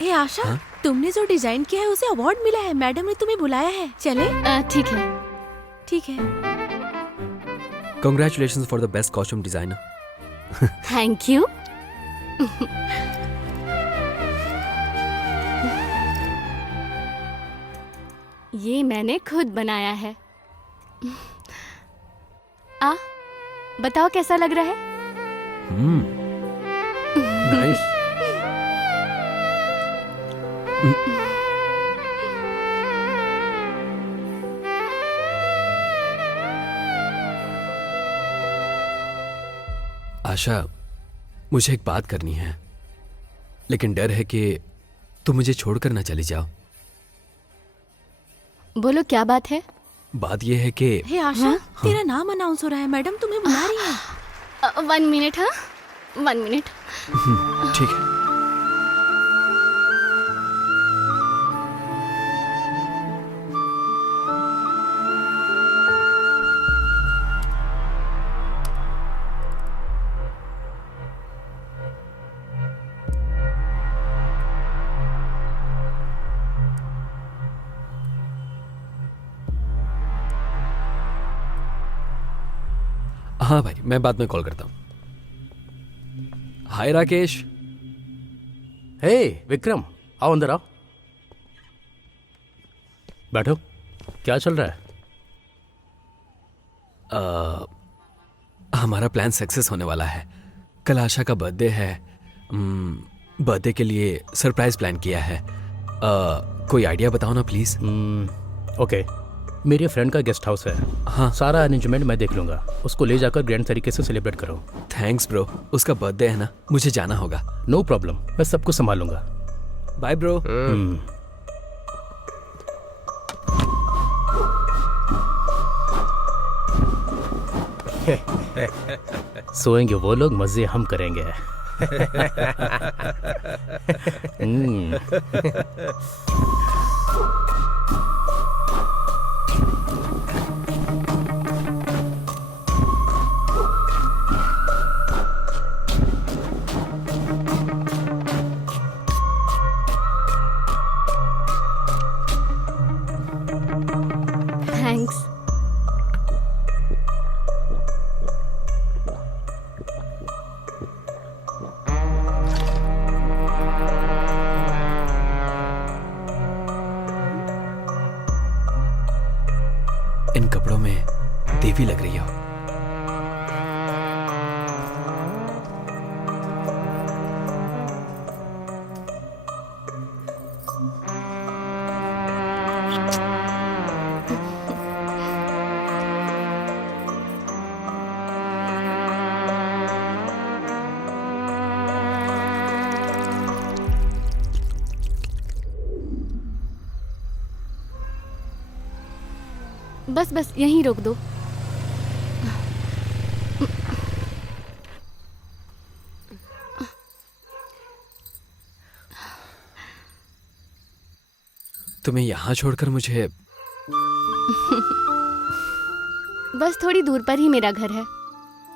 Hey Asha, तुमने जो डिजाइन किया है उसे अवार्ड मिला है, मैडम ने तुम्हें बुलाया है, चले? ठीक है। ठीक है। Congratulations for the best costume designer. Thank you. ये मैंने खुद बनाया है। बताओ कैसा लग रहा है? नाइस। आशा, मुझे एक बात करनी है, लेकिन डर है कि तुम मुझे छोड़कर ना चली जाओ। बोलो क्या बात है? बात यह है कि हे आशा, तेरा नाम अनाउंस हो रहा है, मैडम तुम्हें बुला रही है। 1 मिनट। हाँ 1 मिनट। ठीक है। हाँ भाई, मैं बाद में कॉल करता हूँ। हाय राकेश। हे विक्रम, आओ अंदर आओ, बैठो। क्या चल रहा है? हमारा प्लान सक्सेस होने वाला है। कल आशा का बर्थडे है। बर्थडे के लिए सरप्राइज प्लान किया है। कोई आइडिया बताओ ना प्लीज। ओके, मेरे फ्रेंड का गेस्ट हाउस है। हाँ, सारा अरेंजमेंट मैं देख लूंगा, उसको ले जाकर ग्रैंड तरीके से सेलिब्रेट करो। थैंक्स ब्रो, उसका बर्थडे है ना, मुझे जाना होगा। नो प्रॉब्लम, मैं सब कुछ संभालूंगा। Bye bro. सोएंगे वो लोग, मजे हम करेंगे। थैंक्स। इन कपड़ों में देवी लग रही हो। बस बस यहीं रोक दो। तुम्हें यहाँ छोड़कर मुझे बस थोड़ी दूर पर ही मेरा घर है,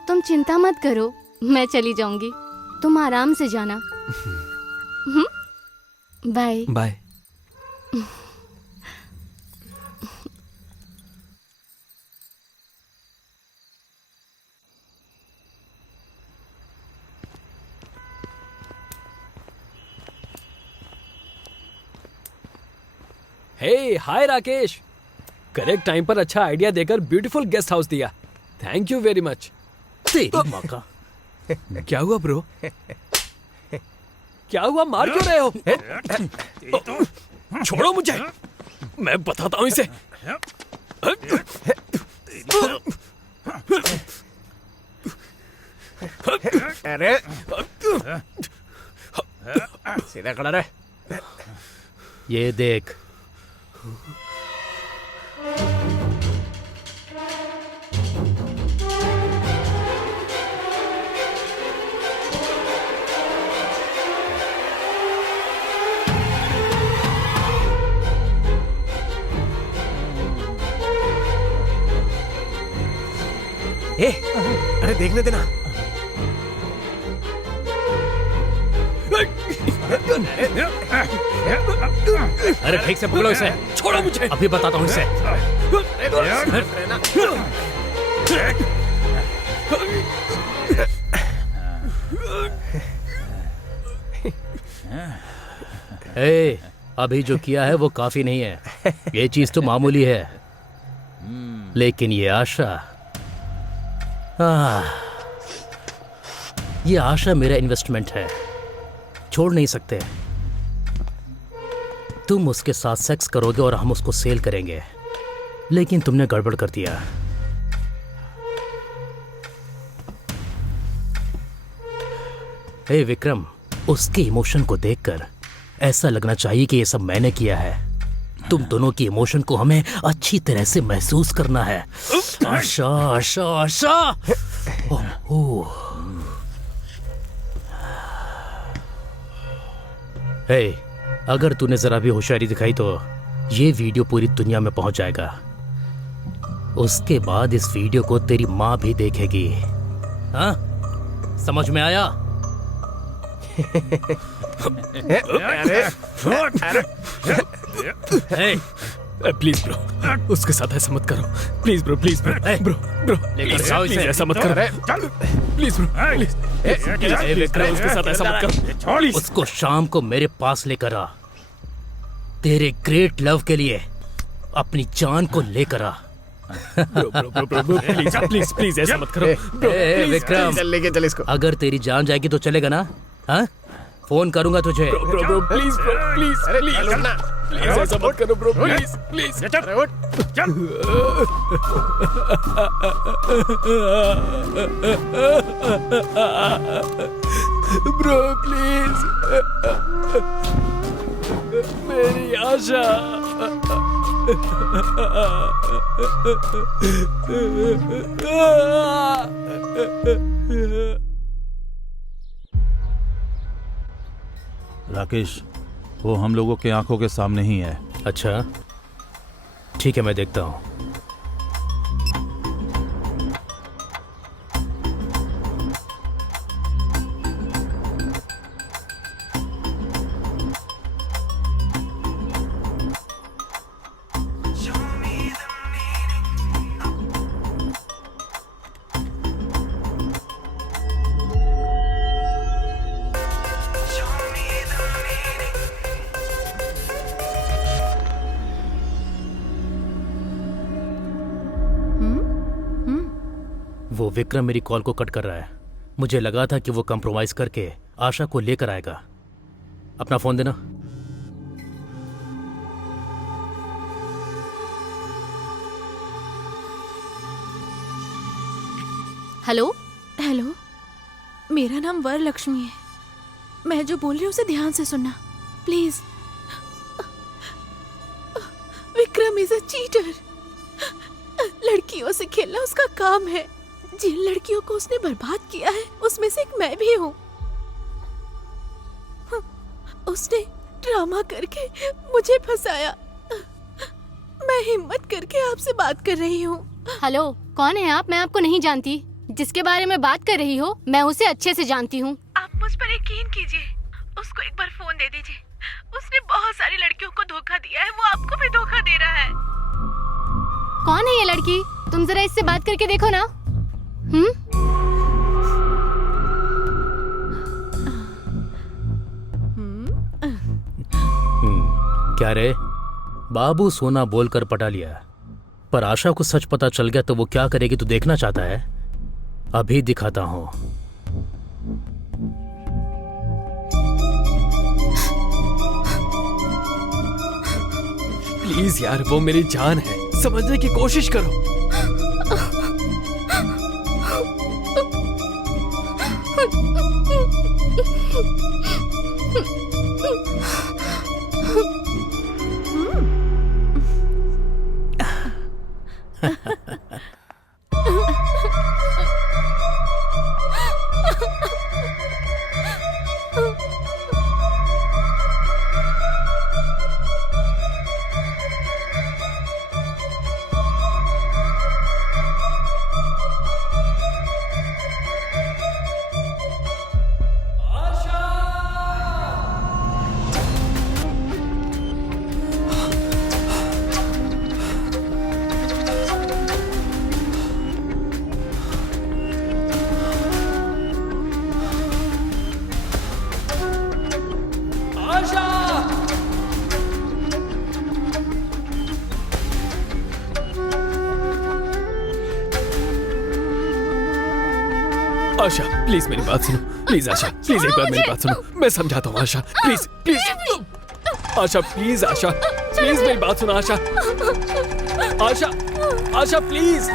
तुम चिंता मत करो, मैं चली जाऊंगी। तुम आराम से जाना। Bye bye. Hey hi Rakesh, correct time पर अच्छा आइडिया देकर ब्यूटीफुल गेस्ट हाउस दिया। Thank you very much. तेरी माँ का। क्या हुआ ब्रो? क्या हुआ, मार क्यों रहे हो? छोड़ो मुझे, मैं बताता हूं इसे। अरे सीधा खड़ा रहे। ये देख, अरे देखने देना। अरे ठीक से पकड़ो इसे। छोड़ो मुझे। अभी बताता हूँ इसे। ए, अभी जो किया है वो काफी नहीं है। ये चीज तो मामूली है, लेकिन ये आशा, ये आशा मेरा इन्वेस्टमेंट है, छोड़ नहीं सकते। तुम उसके साथ सेक्स करोगे और हम उसको सेल करेंगे, लेकिन तुमने गड़बड़ कर दिया। हे विक्रम, उसके इमोशन को देखकर ऐसा लगना चाहिए कि ये सब मैंने किया है। तुम दोनों की इमोशन को हमें अच्छी तरह से महसूस करना है। आशा आशा आशा। ओह, हे, अगर तूने जरा भी होशियारी दिखाई तो ये वीडियो पूरी दुनिया में पहुंच जाएगा। उसके बाद इस वीडियो को तेरी माँ भी देखेगी। हाँ, समझ में आया? प्लीज ब्रो, उसके साथ ऐसा मत करो। Please bro, please bro, bro bro, लेकर जाओ इसे। ऐसा मत करो। Please bro, please. विक्रम, उसके साथ ऐसा मत करो। उसको शाम को मेरे पास लेकर आ। तेरे ग्रेट लव के लिए अपनी जान को लेकर आ। Bro bro bro bro, please please please ऐसा मत करो। ब्रो, विक्रम, चल लेके चल इसको। अगर तेरी जान जाएगी तो चलेगा ना? हाँ, फोन करूंगा तुझे। Bro bro, please bro, please please please ऐसा मत करो bro, please please. Bro please, मेरी आशा। राकेश, वो हम लोगों के आंखों के सामने ही है। अच्छा ठीक है, मैं देखता हूँ। वो विक्रम मेरी कॉल को कट कर रहा है। मुझे लगा था कि वो कंप्रोमाइज करके आशा को लेकर आएगा। अपना फोन देना। हेलो। हेलो, मेरा नाम वरलक्ष्मी है। मैं जो बोल रही हूँ उसे ध्यान से सुनना please. Vikram is a cheater. लड़कियों से खेलना उसका काम है। जिन लड़कियों को उसने बर्बाद किया है उसमें से एक मैं भी हूँ। उसने ड्रामा करके मुझे फंसाया। मैं हिम्मत करके आपसे बात कर रही हूँ। हेलो, कौन है आप? मैं आपको नहीं जानती। जिसके बारे में बात कर रही हो मैं उसे अच्छे से जानती हूँ। आप मुझ पर यकीन कीजिए, उसको एक बार फोन दे दीजिए। उसने बहुत सारी लड़कियों को धोखा दिया है, वो आपको भी धोखा दे रहा है। कौन है ये लड़की? तुम जरा इससे बात करके देखो ना। क्या रे, बाबू सोना बोलकर पटा लिया, पर आशा को सच पता चल गया तो वो क्या करेगी तू देखना चाहता है? अभी दिखाता हूं। प्लीज यार, वो मेरी जान है, समझने की कोशिश करो। आशा प्लीज मेरी बात सुनो, प्लीज आशा, प्लीज एक बार मेरी बात सुनो, मैं समझाता हूँ Asha, please please Asha, please Asha, please मेरी बात सुनो आशा, आशा, आशा प्लीज।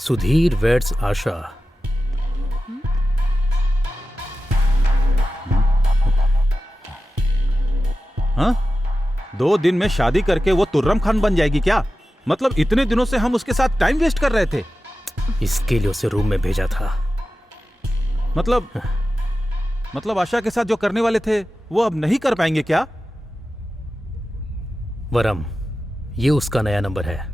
सुधीर वेड्स आशा। हाँ? 2 दिन में शादी करके वो तुर्रम खान बन जाएगी क्या? मतलब इतने दिनों से हम उसके साथ टाइम वेस्ट कर रहे थे। इसके लिए उसे रूम में भेजा था। मतलब आशा के साथ जो करने वाले थे वो अब नहीं कर पाएंगे क्या? वरम, ये उसका नया नंबर है।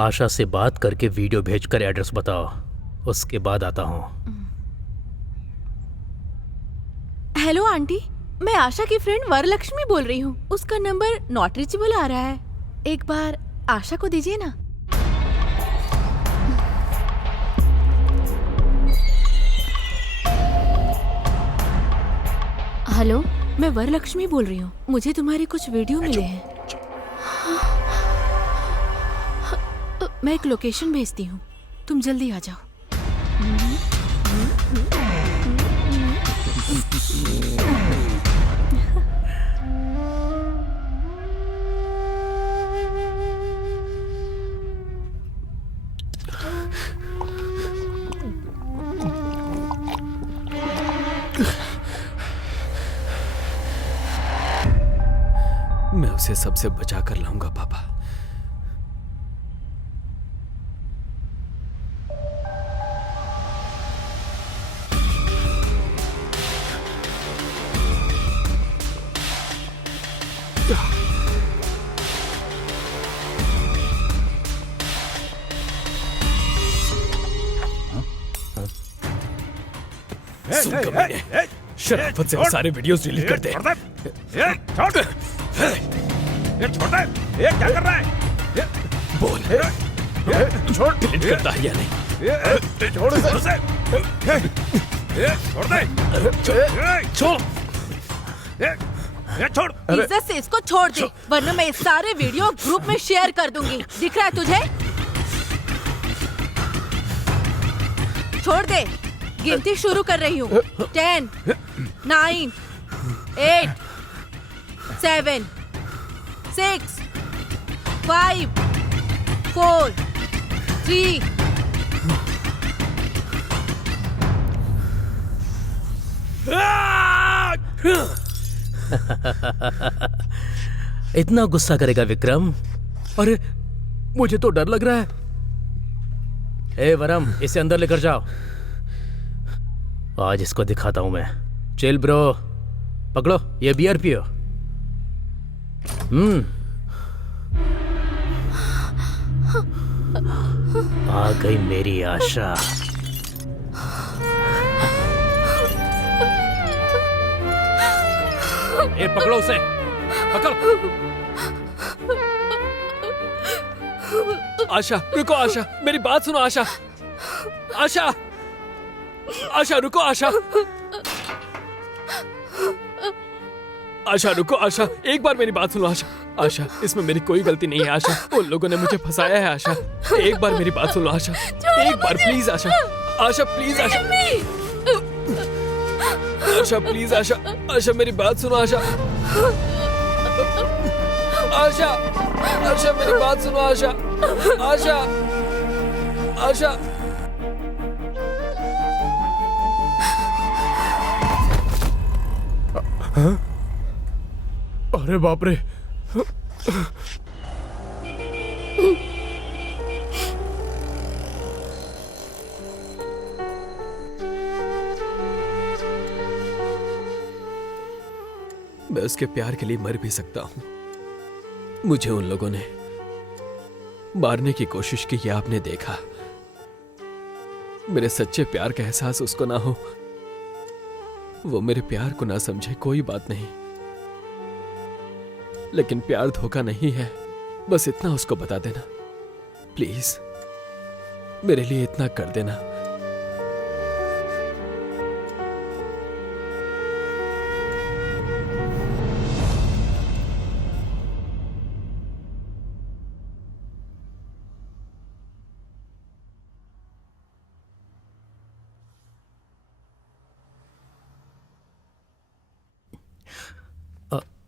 आशा से बात करके वीडियो भेजकर एड्रेस बताओ, उसके बाद आता हूं। हेलो आंटी, मैं आशा की फ्रेंड वरलक्ष्मी बोल रही हूँ। उसका नंबर नॉट रीचेबल आ रहा है, एक बार आशा को दीजिए ना। हेलो, मैं वरलक्ष्मी बोल रही हूँ, मुझे तुम्हारे कुछ वीडियो मिले हैं। मैं एक लोकेशन भेजती हूँ, तुम जल्दी आ जाओ। मैं उसे सबसे बचा कर लाऊंगा पापा। शराफत से वो सारे वीडियोस डिलीट कर दे। छोड़ दे। ये क्या कर रहा है? बोल, छोड़, डिलीट करता है या नहीं? छोड़ उसे। छोड़ दे। छोड़। छोड़। इज्जत से इसको छोड़ दे, वरना मैं ये सारे वीडियो ग्रुप में शेयर कर दूंगी। दिख रहा है तुझे? छोड़ दे। गिनती शुरू कर रही हूँ। 10, 9, 8, 7, 6, 5, 4, 3। इतना गुस्सा करेगा विक्रम? अरे मुझे तो डर लग रहा है। ए वरम, इसे अंदर लेकर जाओ। आज इसको दिखाता हूं मैं। चिल ब्रो, पकड़ो ये बियर पियो। आ गई मेरी आशा। ए पकड़ो उसे, पकड़ो। आशा रुको, आशा मेरी बात सुनो। आशा, आशा, आशा रुको। आशा, आशा रुको। आशा एक बार मेरी बात सुनो। आशा, आशा इसमें मेरी कोई गलती नहीं है। आशा उन लोगों ने मुझे फंसाया है। आशा एक बार मेरी बात सुनो। आशा एक बार please. Asha, Asha please. Asha, Asha please. Asha, Asha मेरी बात सुनो। आशा, आशा, आशा मेरी बात सुनो। आशा, आशा, आशा। अरे बाप रे। मैं उसके प्यार के लिए मर भी सकता हूं। मुझे उन लोगों ने मारने की कोशिश की, ये आपने देखा। मेरे सच्चे प्यार का एहसास उसको ना हो, वो मेरे प्यार को ना समझे, कोई बात नहीं। लेकिन प्यार धोखा नहीं है, बस इतना उसको बता देना प्लीज। मेरे लिए इतना कर देना।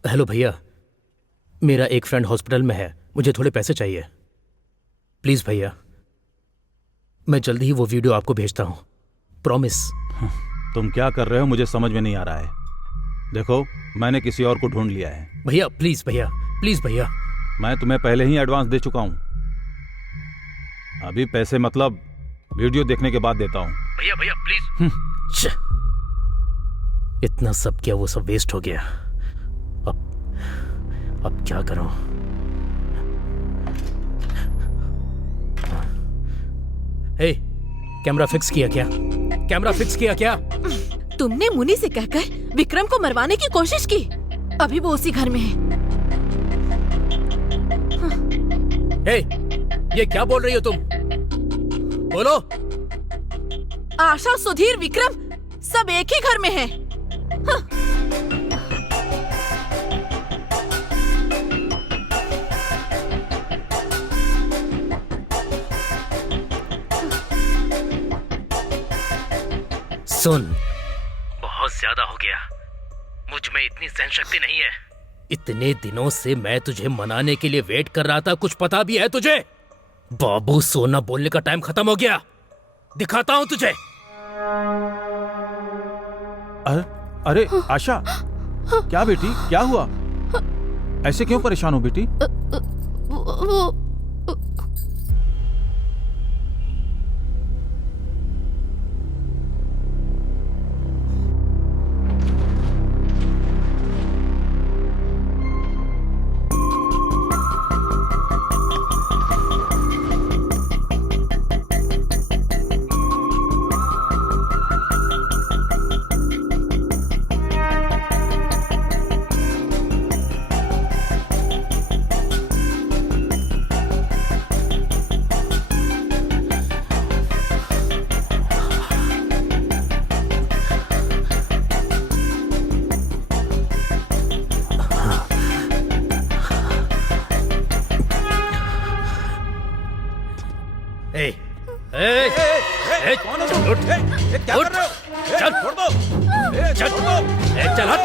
हेलो भैया, मेरा एक फ्रेंड हॉस्पिटल में है, मुझे थोड़े पैसे चाहिए। प्लीज भैया, मैं जल्दी ही वो वीडियो आपको भेजता हूं, प्रॉमिस। तुम क्या कर रहे हो मुझे समझ में नहीं आ रहा है। देखो मैंने किसी और को ढूंढ लिया है। भैया प्लीज, भैया प्लीज। भैया मैं तुम्हें पहले ही एडवांस दे चुका हूं, अभी पैसे मतलब वीडियो देखने के बाद देता हूं। भैया भैया प्लीज। इतना सब किया, वो सब वेस्ट हो गया। अब क्या करूं? हे, कैमरा फिक्स किया क्या? कैमरा फिक्स किया क्या? तुमने मुनि से कहकर विक्रम को मरवाने की कोशिश की। अभी वो उसी घर में है। हे, ये क्या बोल रही हो तुम? बोलो। आशा, सुधीर, विक्रम सब एक ही घर में हैं। सुन, बहुत ज्यादा हो गया, मुझ में इतनी सहन शक्ति नहीं है। इतने दिनों से मैं तुझे मनाने के लिए वेट कर रहा था, कुछ पता भी है तुझे? बाबू सोना बोलने का टाइम खत्म हो गया, दिखाता हूं तुझे। अरे आशा, क्या बेटी, क्या हुआ? ऐसे क्यों परेशान हो बेटी? कौन हो तुम? क्या कर रहे हो? चल छोड़ दो। चल छोड़ दो। चल हट।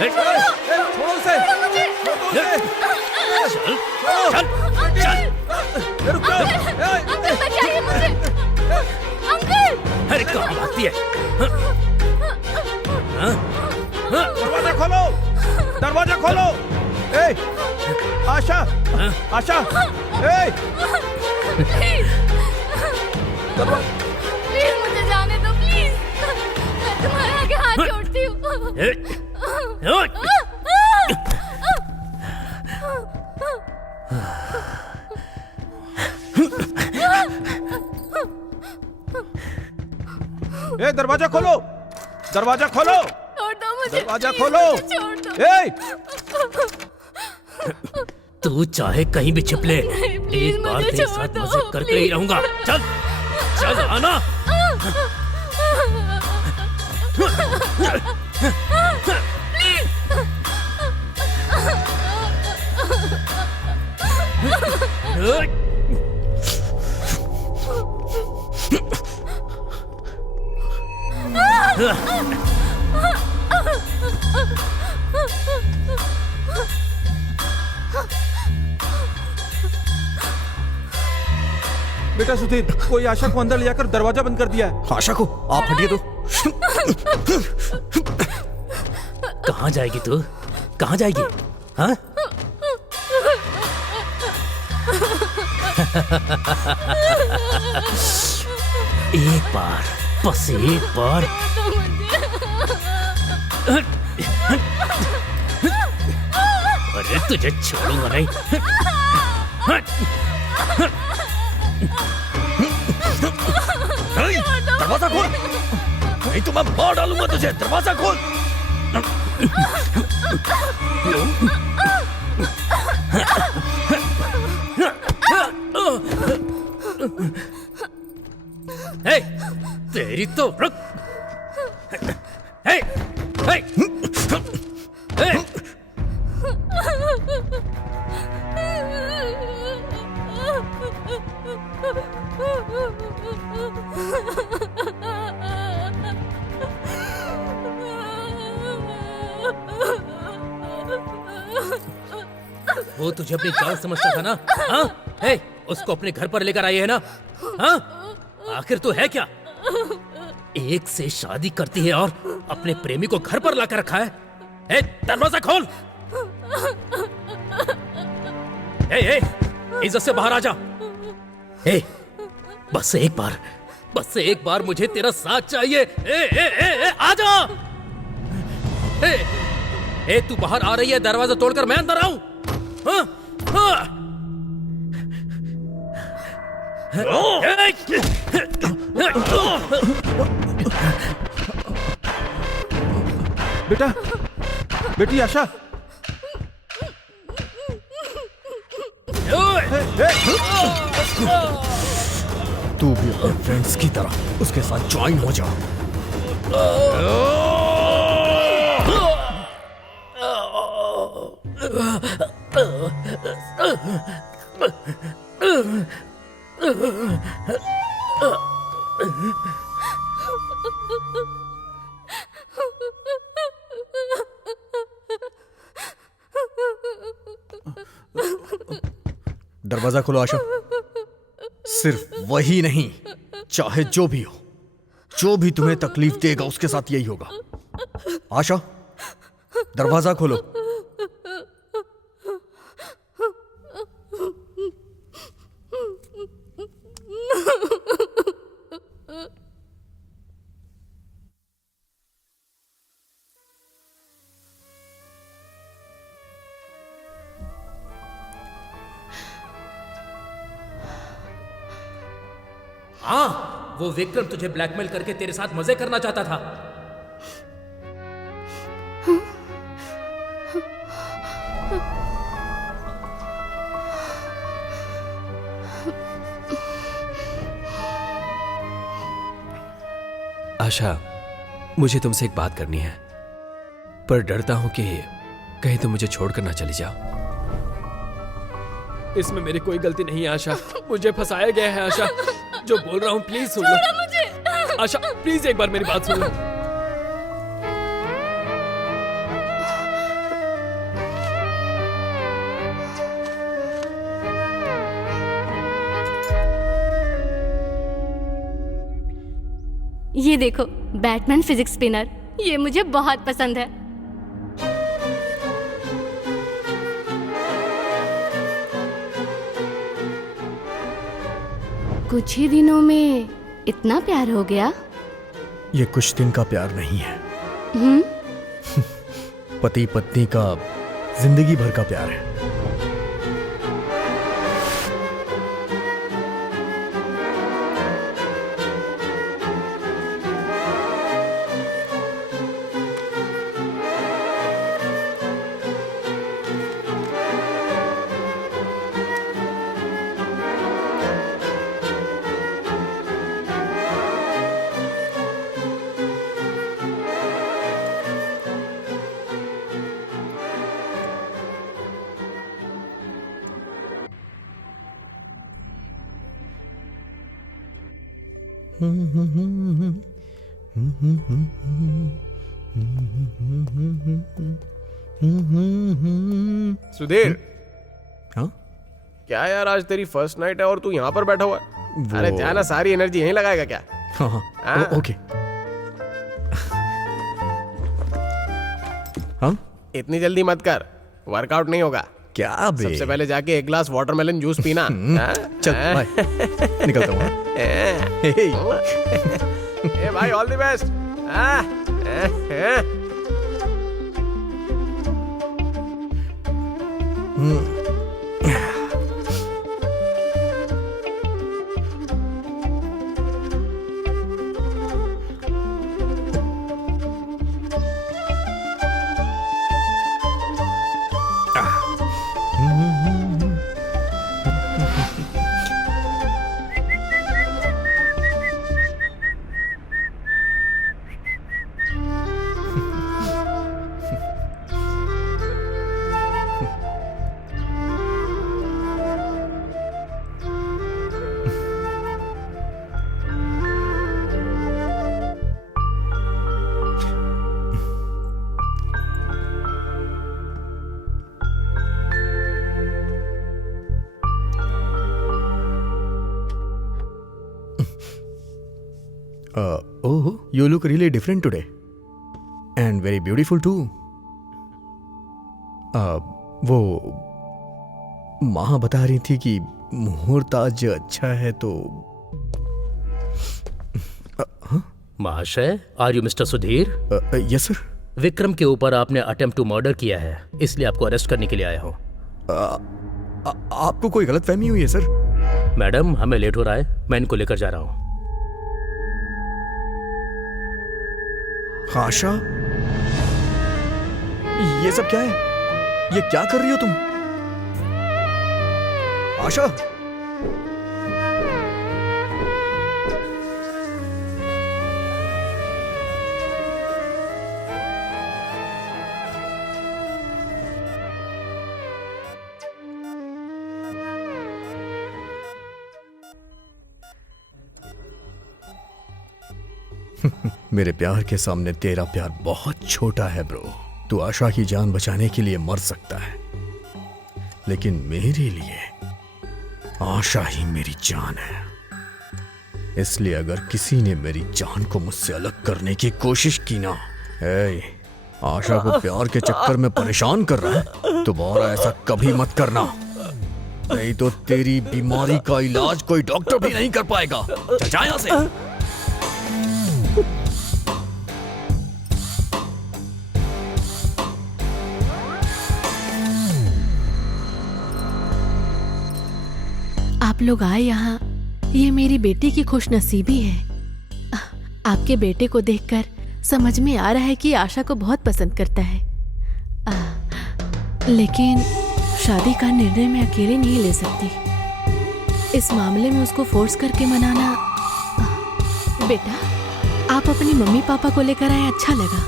छोड़ो उसे। चल चल रुक जाओ। अंकल बचाइए मुझे। अंकल अरे कहाँ भागती है? दरवाजा खोलो। दरवाजा खोलो। आशा, आशा, प्लीज मुझे जाने दो प्लीज। मैं तुम्हारे आगे हाथ जोड़ती हूँ। दरवाजा खोलो। दरवाजा खोलो। छोड़ दो मुझे। दरवाजा प्लीज, खोलो। मुझे छोड़ दो। तू चाहे कहीं भी छिप ले, प्लीज, एक बार मुझे तेरे छोड़ साथ दो, मजे करके ही रहूंगा। चल चल आना। बेटा सुधीर, कोई आशा को अंदर ले जाकर दरवाजा बंद कर दिया है। आशा को आप हटिए तो। कहाँ जाएगी तू? कहाँ जाएगी? हाँ? एक बार, बस एक बार। अरे तुझे छोड़ूंगा नहीं। दरवाजा खोल, नहीं तो मैं मार डालूंगा तुझे। दरवाजा खोल। हे, तेरी तो रुक। हे, हे, हे। वो तुझे अपनी जान समझता था ना? हाँ? हे, उसको अपने घर पर लेकर आई है ना? हाँ? आखिर तो है क्या? एक से शादी करती है और अपने प्रेमी को घर पर लाकर रखा है। हे, दरवाजा खोल। हे, हे, इज्जत से बाहर आ जा। हे, बस एक बार मुझे तेरा साथ चाहिए। आ जा। हे, तू बाहर आ रही है, दरवाजा तोड़कर मैं अंदर आऊं? हाँ? हाँ? बेटा, बेटी आशा। तू भी अपने फ्रेंड्स की तरह उसके साथ ज्वाइन हो जा। दरवाजा खोलो आशा। सिर्फ वही नहीं, चाहे जो भी हो, जो भी तुम्हें तकलीफ देगा उसके साथ यही होगा। आशा, दरवाजा खोलो। हाँ, वो विक्रम तुझे ब्लैकमेल करके तेरे साथ मजे करना चाहता था। आशा, मुझे तुमसे एक बात करनी है, पर डरता हूं कि कहीं तुम मुझे छोड़कर ना चली जाओ। इसमें मेरी कोई गलती नहीं है आशा, मुझे फंसाया गया है आशा। जो बोल रहा हूँ please soon low. Asha please एक बार मेरी बात सुन लो। ये देखो, बैटमैन फिजिक्स स्पिनर, ये मुझे बहुत पसंद है। कुछ ही दिनों में इतना प्यार हो गया? ये कुछ दिन का प्यार नहीं है, पति पत्नी का जिंदगी भर का प्यार है। सुधीर, हाँ क्या यार, आज तेरी फर्स्ट नाइट है और तू यहाँ पर बैठा हुआ है? अरे जाना, सारी एनर्जी यहीं लगाएगा क्या? हाँ हाँ ओके। हाँ इतनी जल्दी मत कर, वर्कआउट नहीं होगा। क्या बे? सबसे पहले जाके एक ग्लास वाटरमेलन जूस पीना। चल बाय, निकलता हूँ। ए भाई, all the best. Oh, you look really different today, and very beautiful too. वो माँ बता रही थी कि मुहूर्त आज अच्छा है तो। महाशय, are you mister Sudhir? Yes sir. Vikram के ऊपर आपने अटेम्प्ट टू मर्डर किया है, इसलिए आपको अरेस्ट करने के लिए आया हूँ। आपको कोई गलतफहमी हुई है सर? मैडम, हमें लेट हो रहा है, मैं इनको लेकर जा रहा हूँ। आशा, ये सब क्या है? ये क्या कर रही हो तुम? आशा, मेरे प्यार के सामने तेरा प्यार बहुत छोटा है ब्रो। तू आशा की जान बचाने के लिए मर सकता है, लेकिन मेरे लिए आशा ही मेरी जान है। इसलिए अगर किसी ने मेरी जान को मुझसे अलग करने की कोशिश की ना, आशा को प्यार के चक्कर में परेशान कर रहा है, दोबारा ऐसा कभी मत करना, नहीं तो तेरी बीमारी का इलाज कोई डॉक्टर भी नहीं कर पाएगा। चल जा यहां से। आप लोग आए यहाँ, ये मेरी बेटी की खुशनसीबी है। आपके बेटे को देखकर समझ में आ रहा है कि आशा को बहुत पसंद करता है, लेकिन शादी का निर्णय मैं अकेले नहीं ले सकती। इस मामले में उसको फोर्स करके मनाना। बेटा, आप अपनी मम्मी पापा को लेकर आए, अच्छा लगा।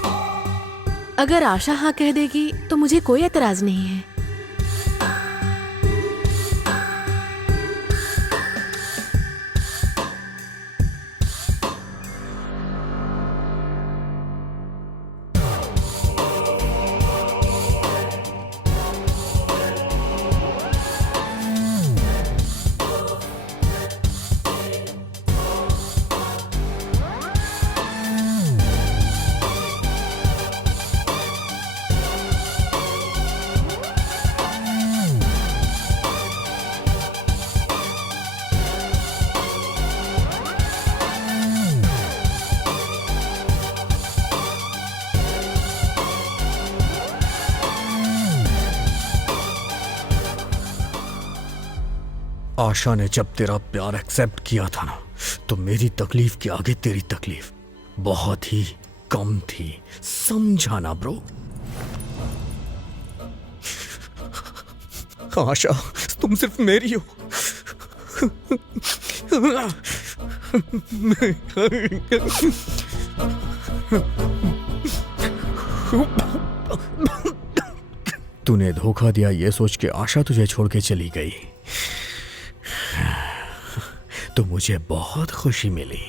अगर आशा हाँ कह देगी तो मुझे कोई एतराज नहीं है। आशा ने जब तेरा प्यार एक्सेप्ट किया था ना, तो मेरी तकलीफ के आगे तेरी तकलीफ बहुत ही कम थी। समझा ना ब्रो? आशा, तुम सिर्फ मेरी हो। तूने धोखा दिया ये सोच के आशा तुझे छोड़ के चली गई, तो मुझे बहुत खुशी मिली।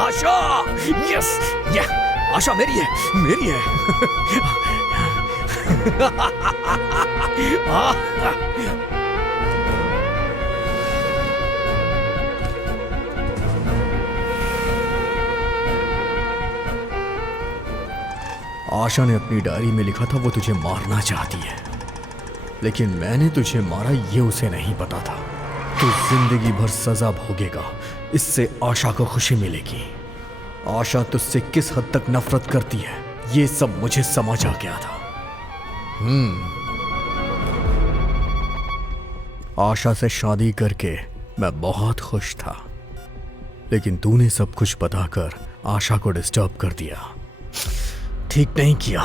आशा, यस, या आशा मेरी है, मेरी है। आशा ने अपनी डायरी में लिखा था वो तुझे मारना चाहती है, लेकिन मैंने तुझे मारा ये उसे नहीं पता था। तू जिंदगी भर सजा भोगेगा, इससे आशा को खुशी मिलेगी। आशा तुझसे किस हद तक नफरत करती है ये सब मुझे समझ आ गया था। आशा से शादी करके मैं बहुत खुश था, लेकिन तूने सब कुछ बताकर आशा को डिस्टर्ब कर दिया। ठीक नहीं किया।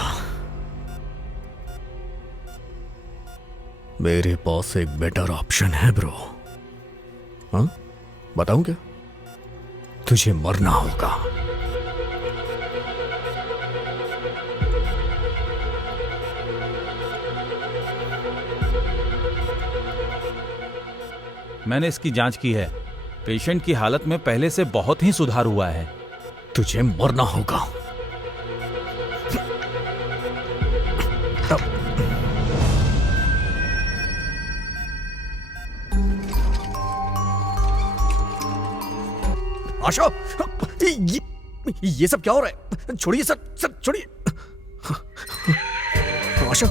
मेरे पास एक बेटर ऑप्शन है ब्रो। हाँ, बताऊं क्या? तुझे मरना होगा। मैंने इसकी जांच की है। पेशेंट की हालत में पहले से बहुत ही सुधार हुआ है। तुझे मरना होगा। आशा, ये सब क्या हो रहा है? छोड़िए सर, सर छोड़िए। आशा,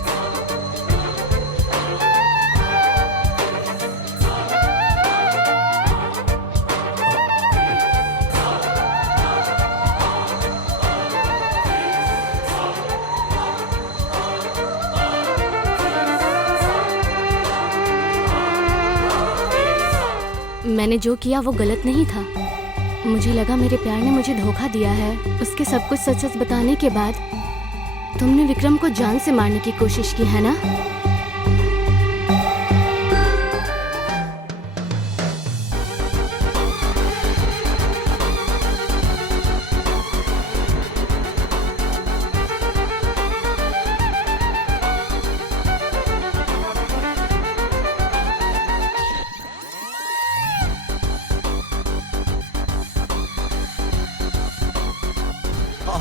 मैंने जो किया वो गलत नहीं था। मुझे लगा मेरे प्यार ने मुझे धोखा दिया है। उसके सब कुछ सच सच बताने के बाद तुमने विक्रम को जान से मारने की कोशिश की है ना?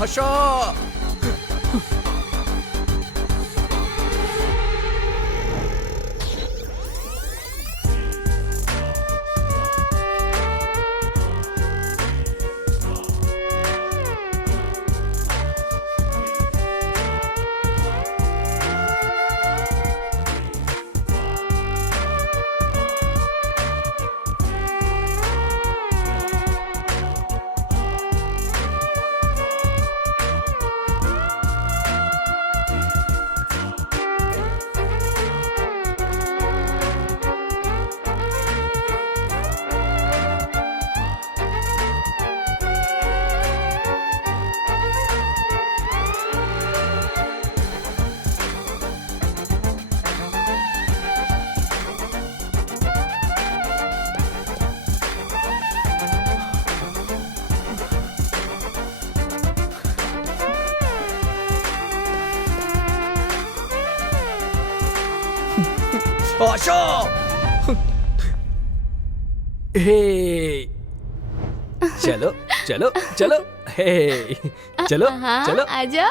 आशा, आशा, हे, चलो चलो चलो, हे, चलो चलो। आजा।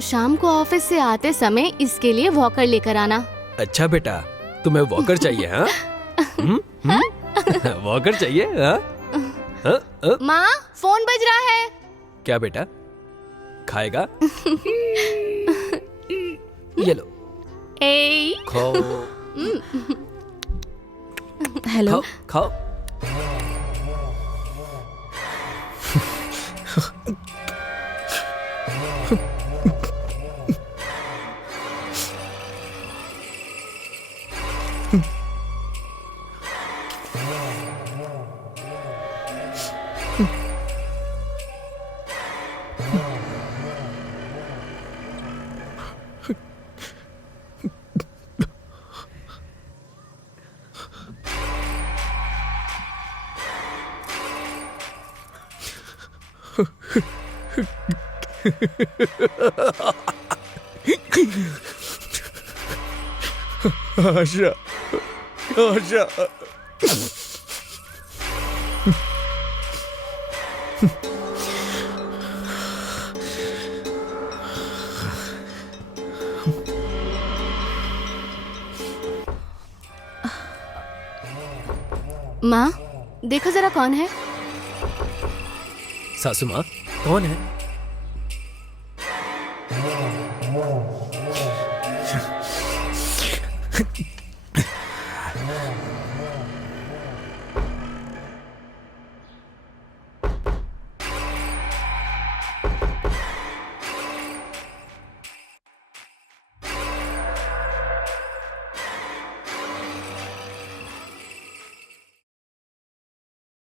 शाम को ऑफिस से आते समय इसके लिए वॉकर लेकर आना। अच्छा बेटा, तुम्हें वॉकर चाहिए? हाँ, वॉकर चाहिए? हाँ? माँ, फोन बज रहा है। क्या बेटा, खाएगा? ये लो, ए, खाओ। हेलो। खाओ खाओ। आशा, आशा। माँ, देखो जरा कौन है। सासू माँ, कौन है?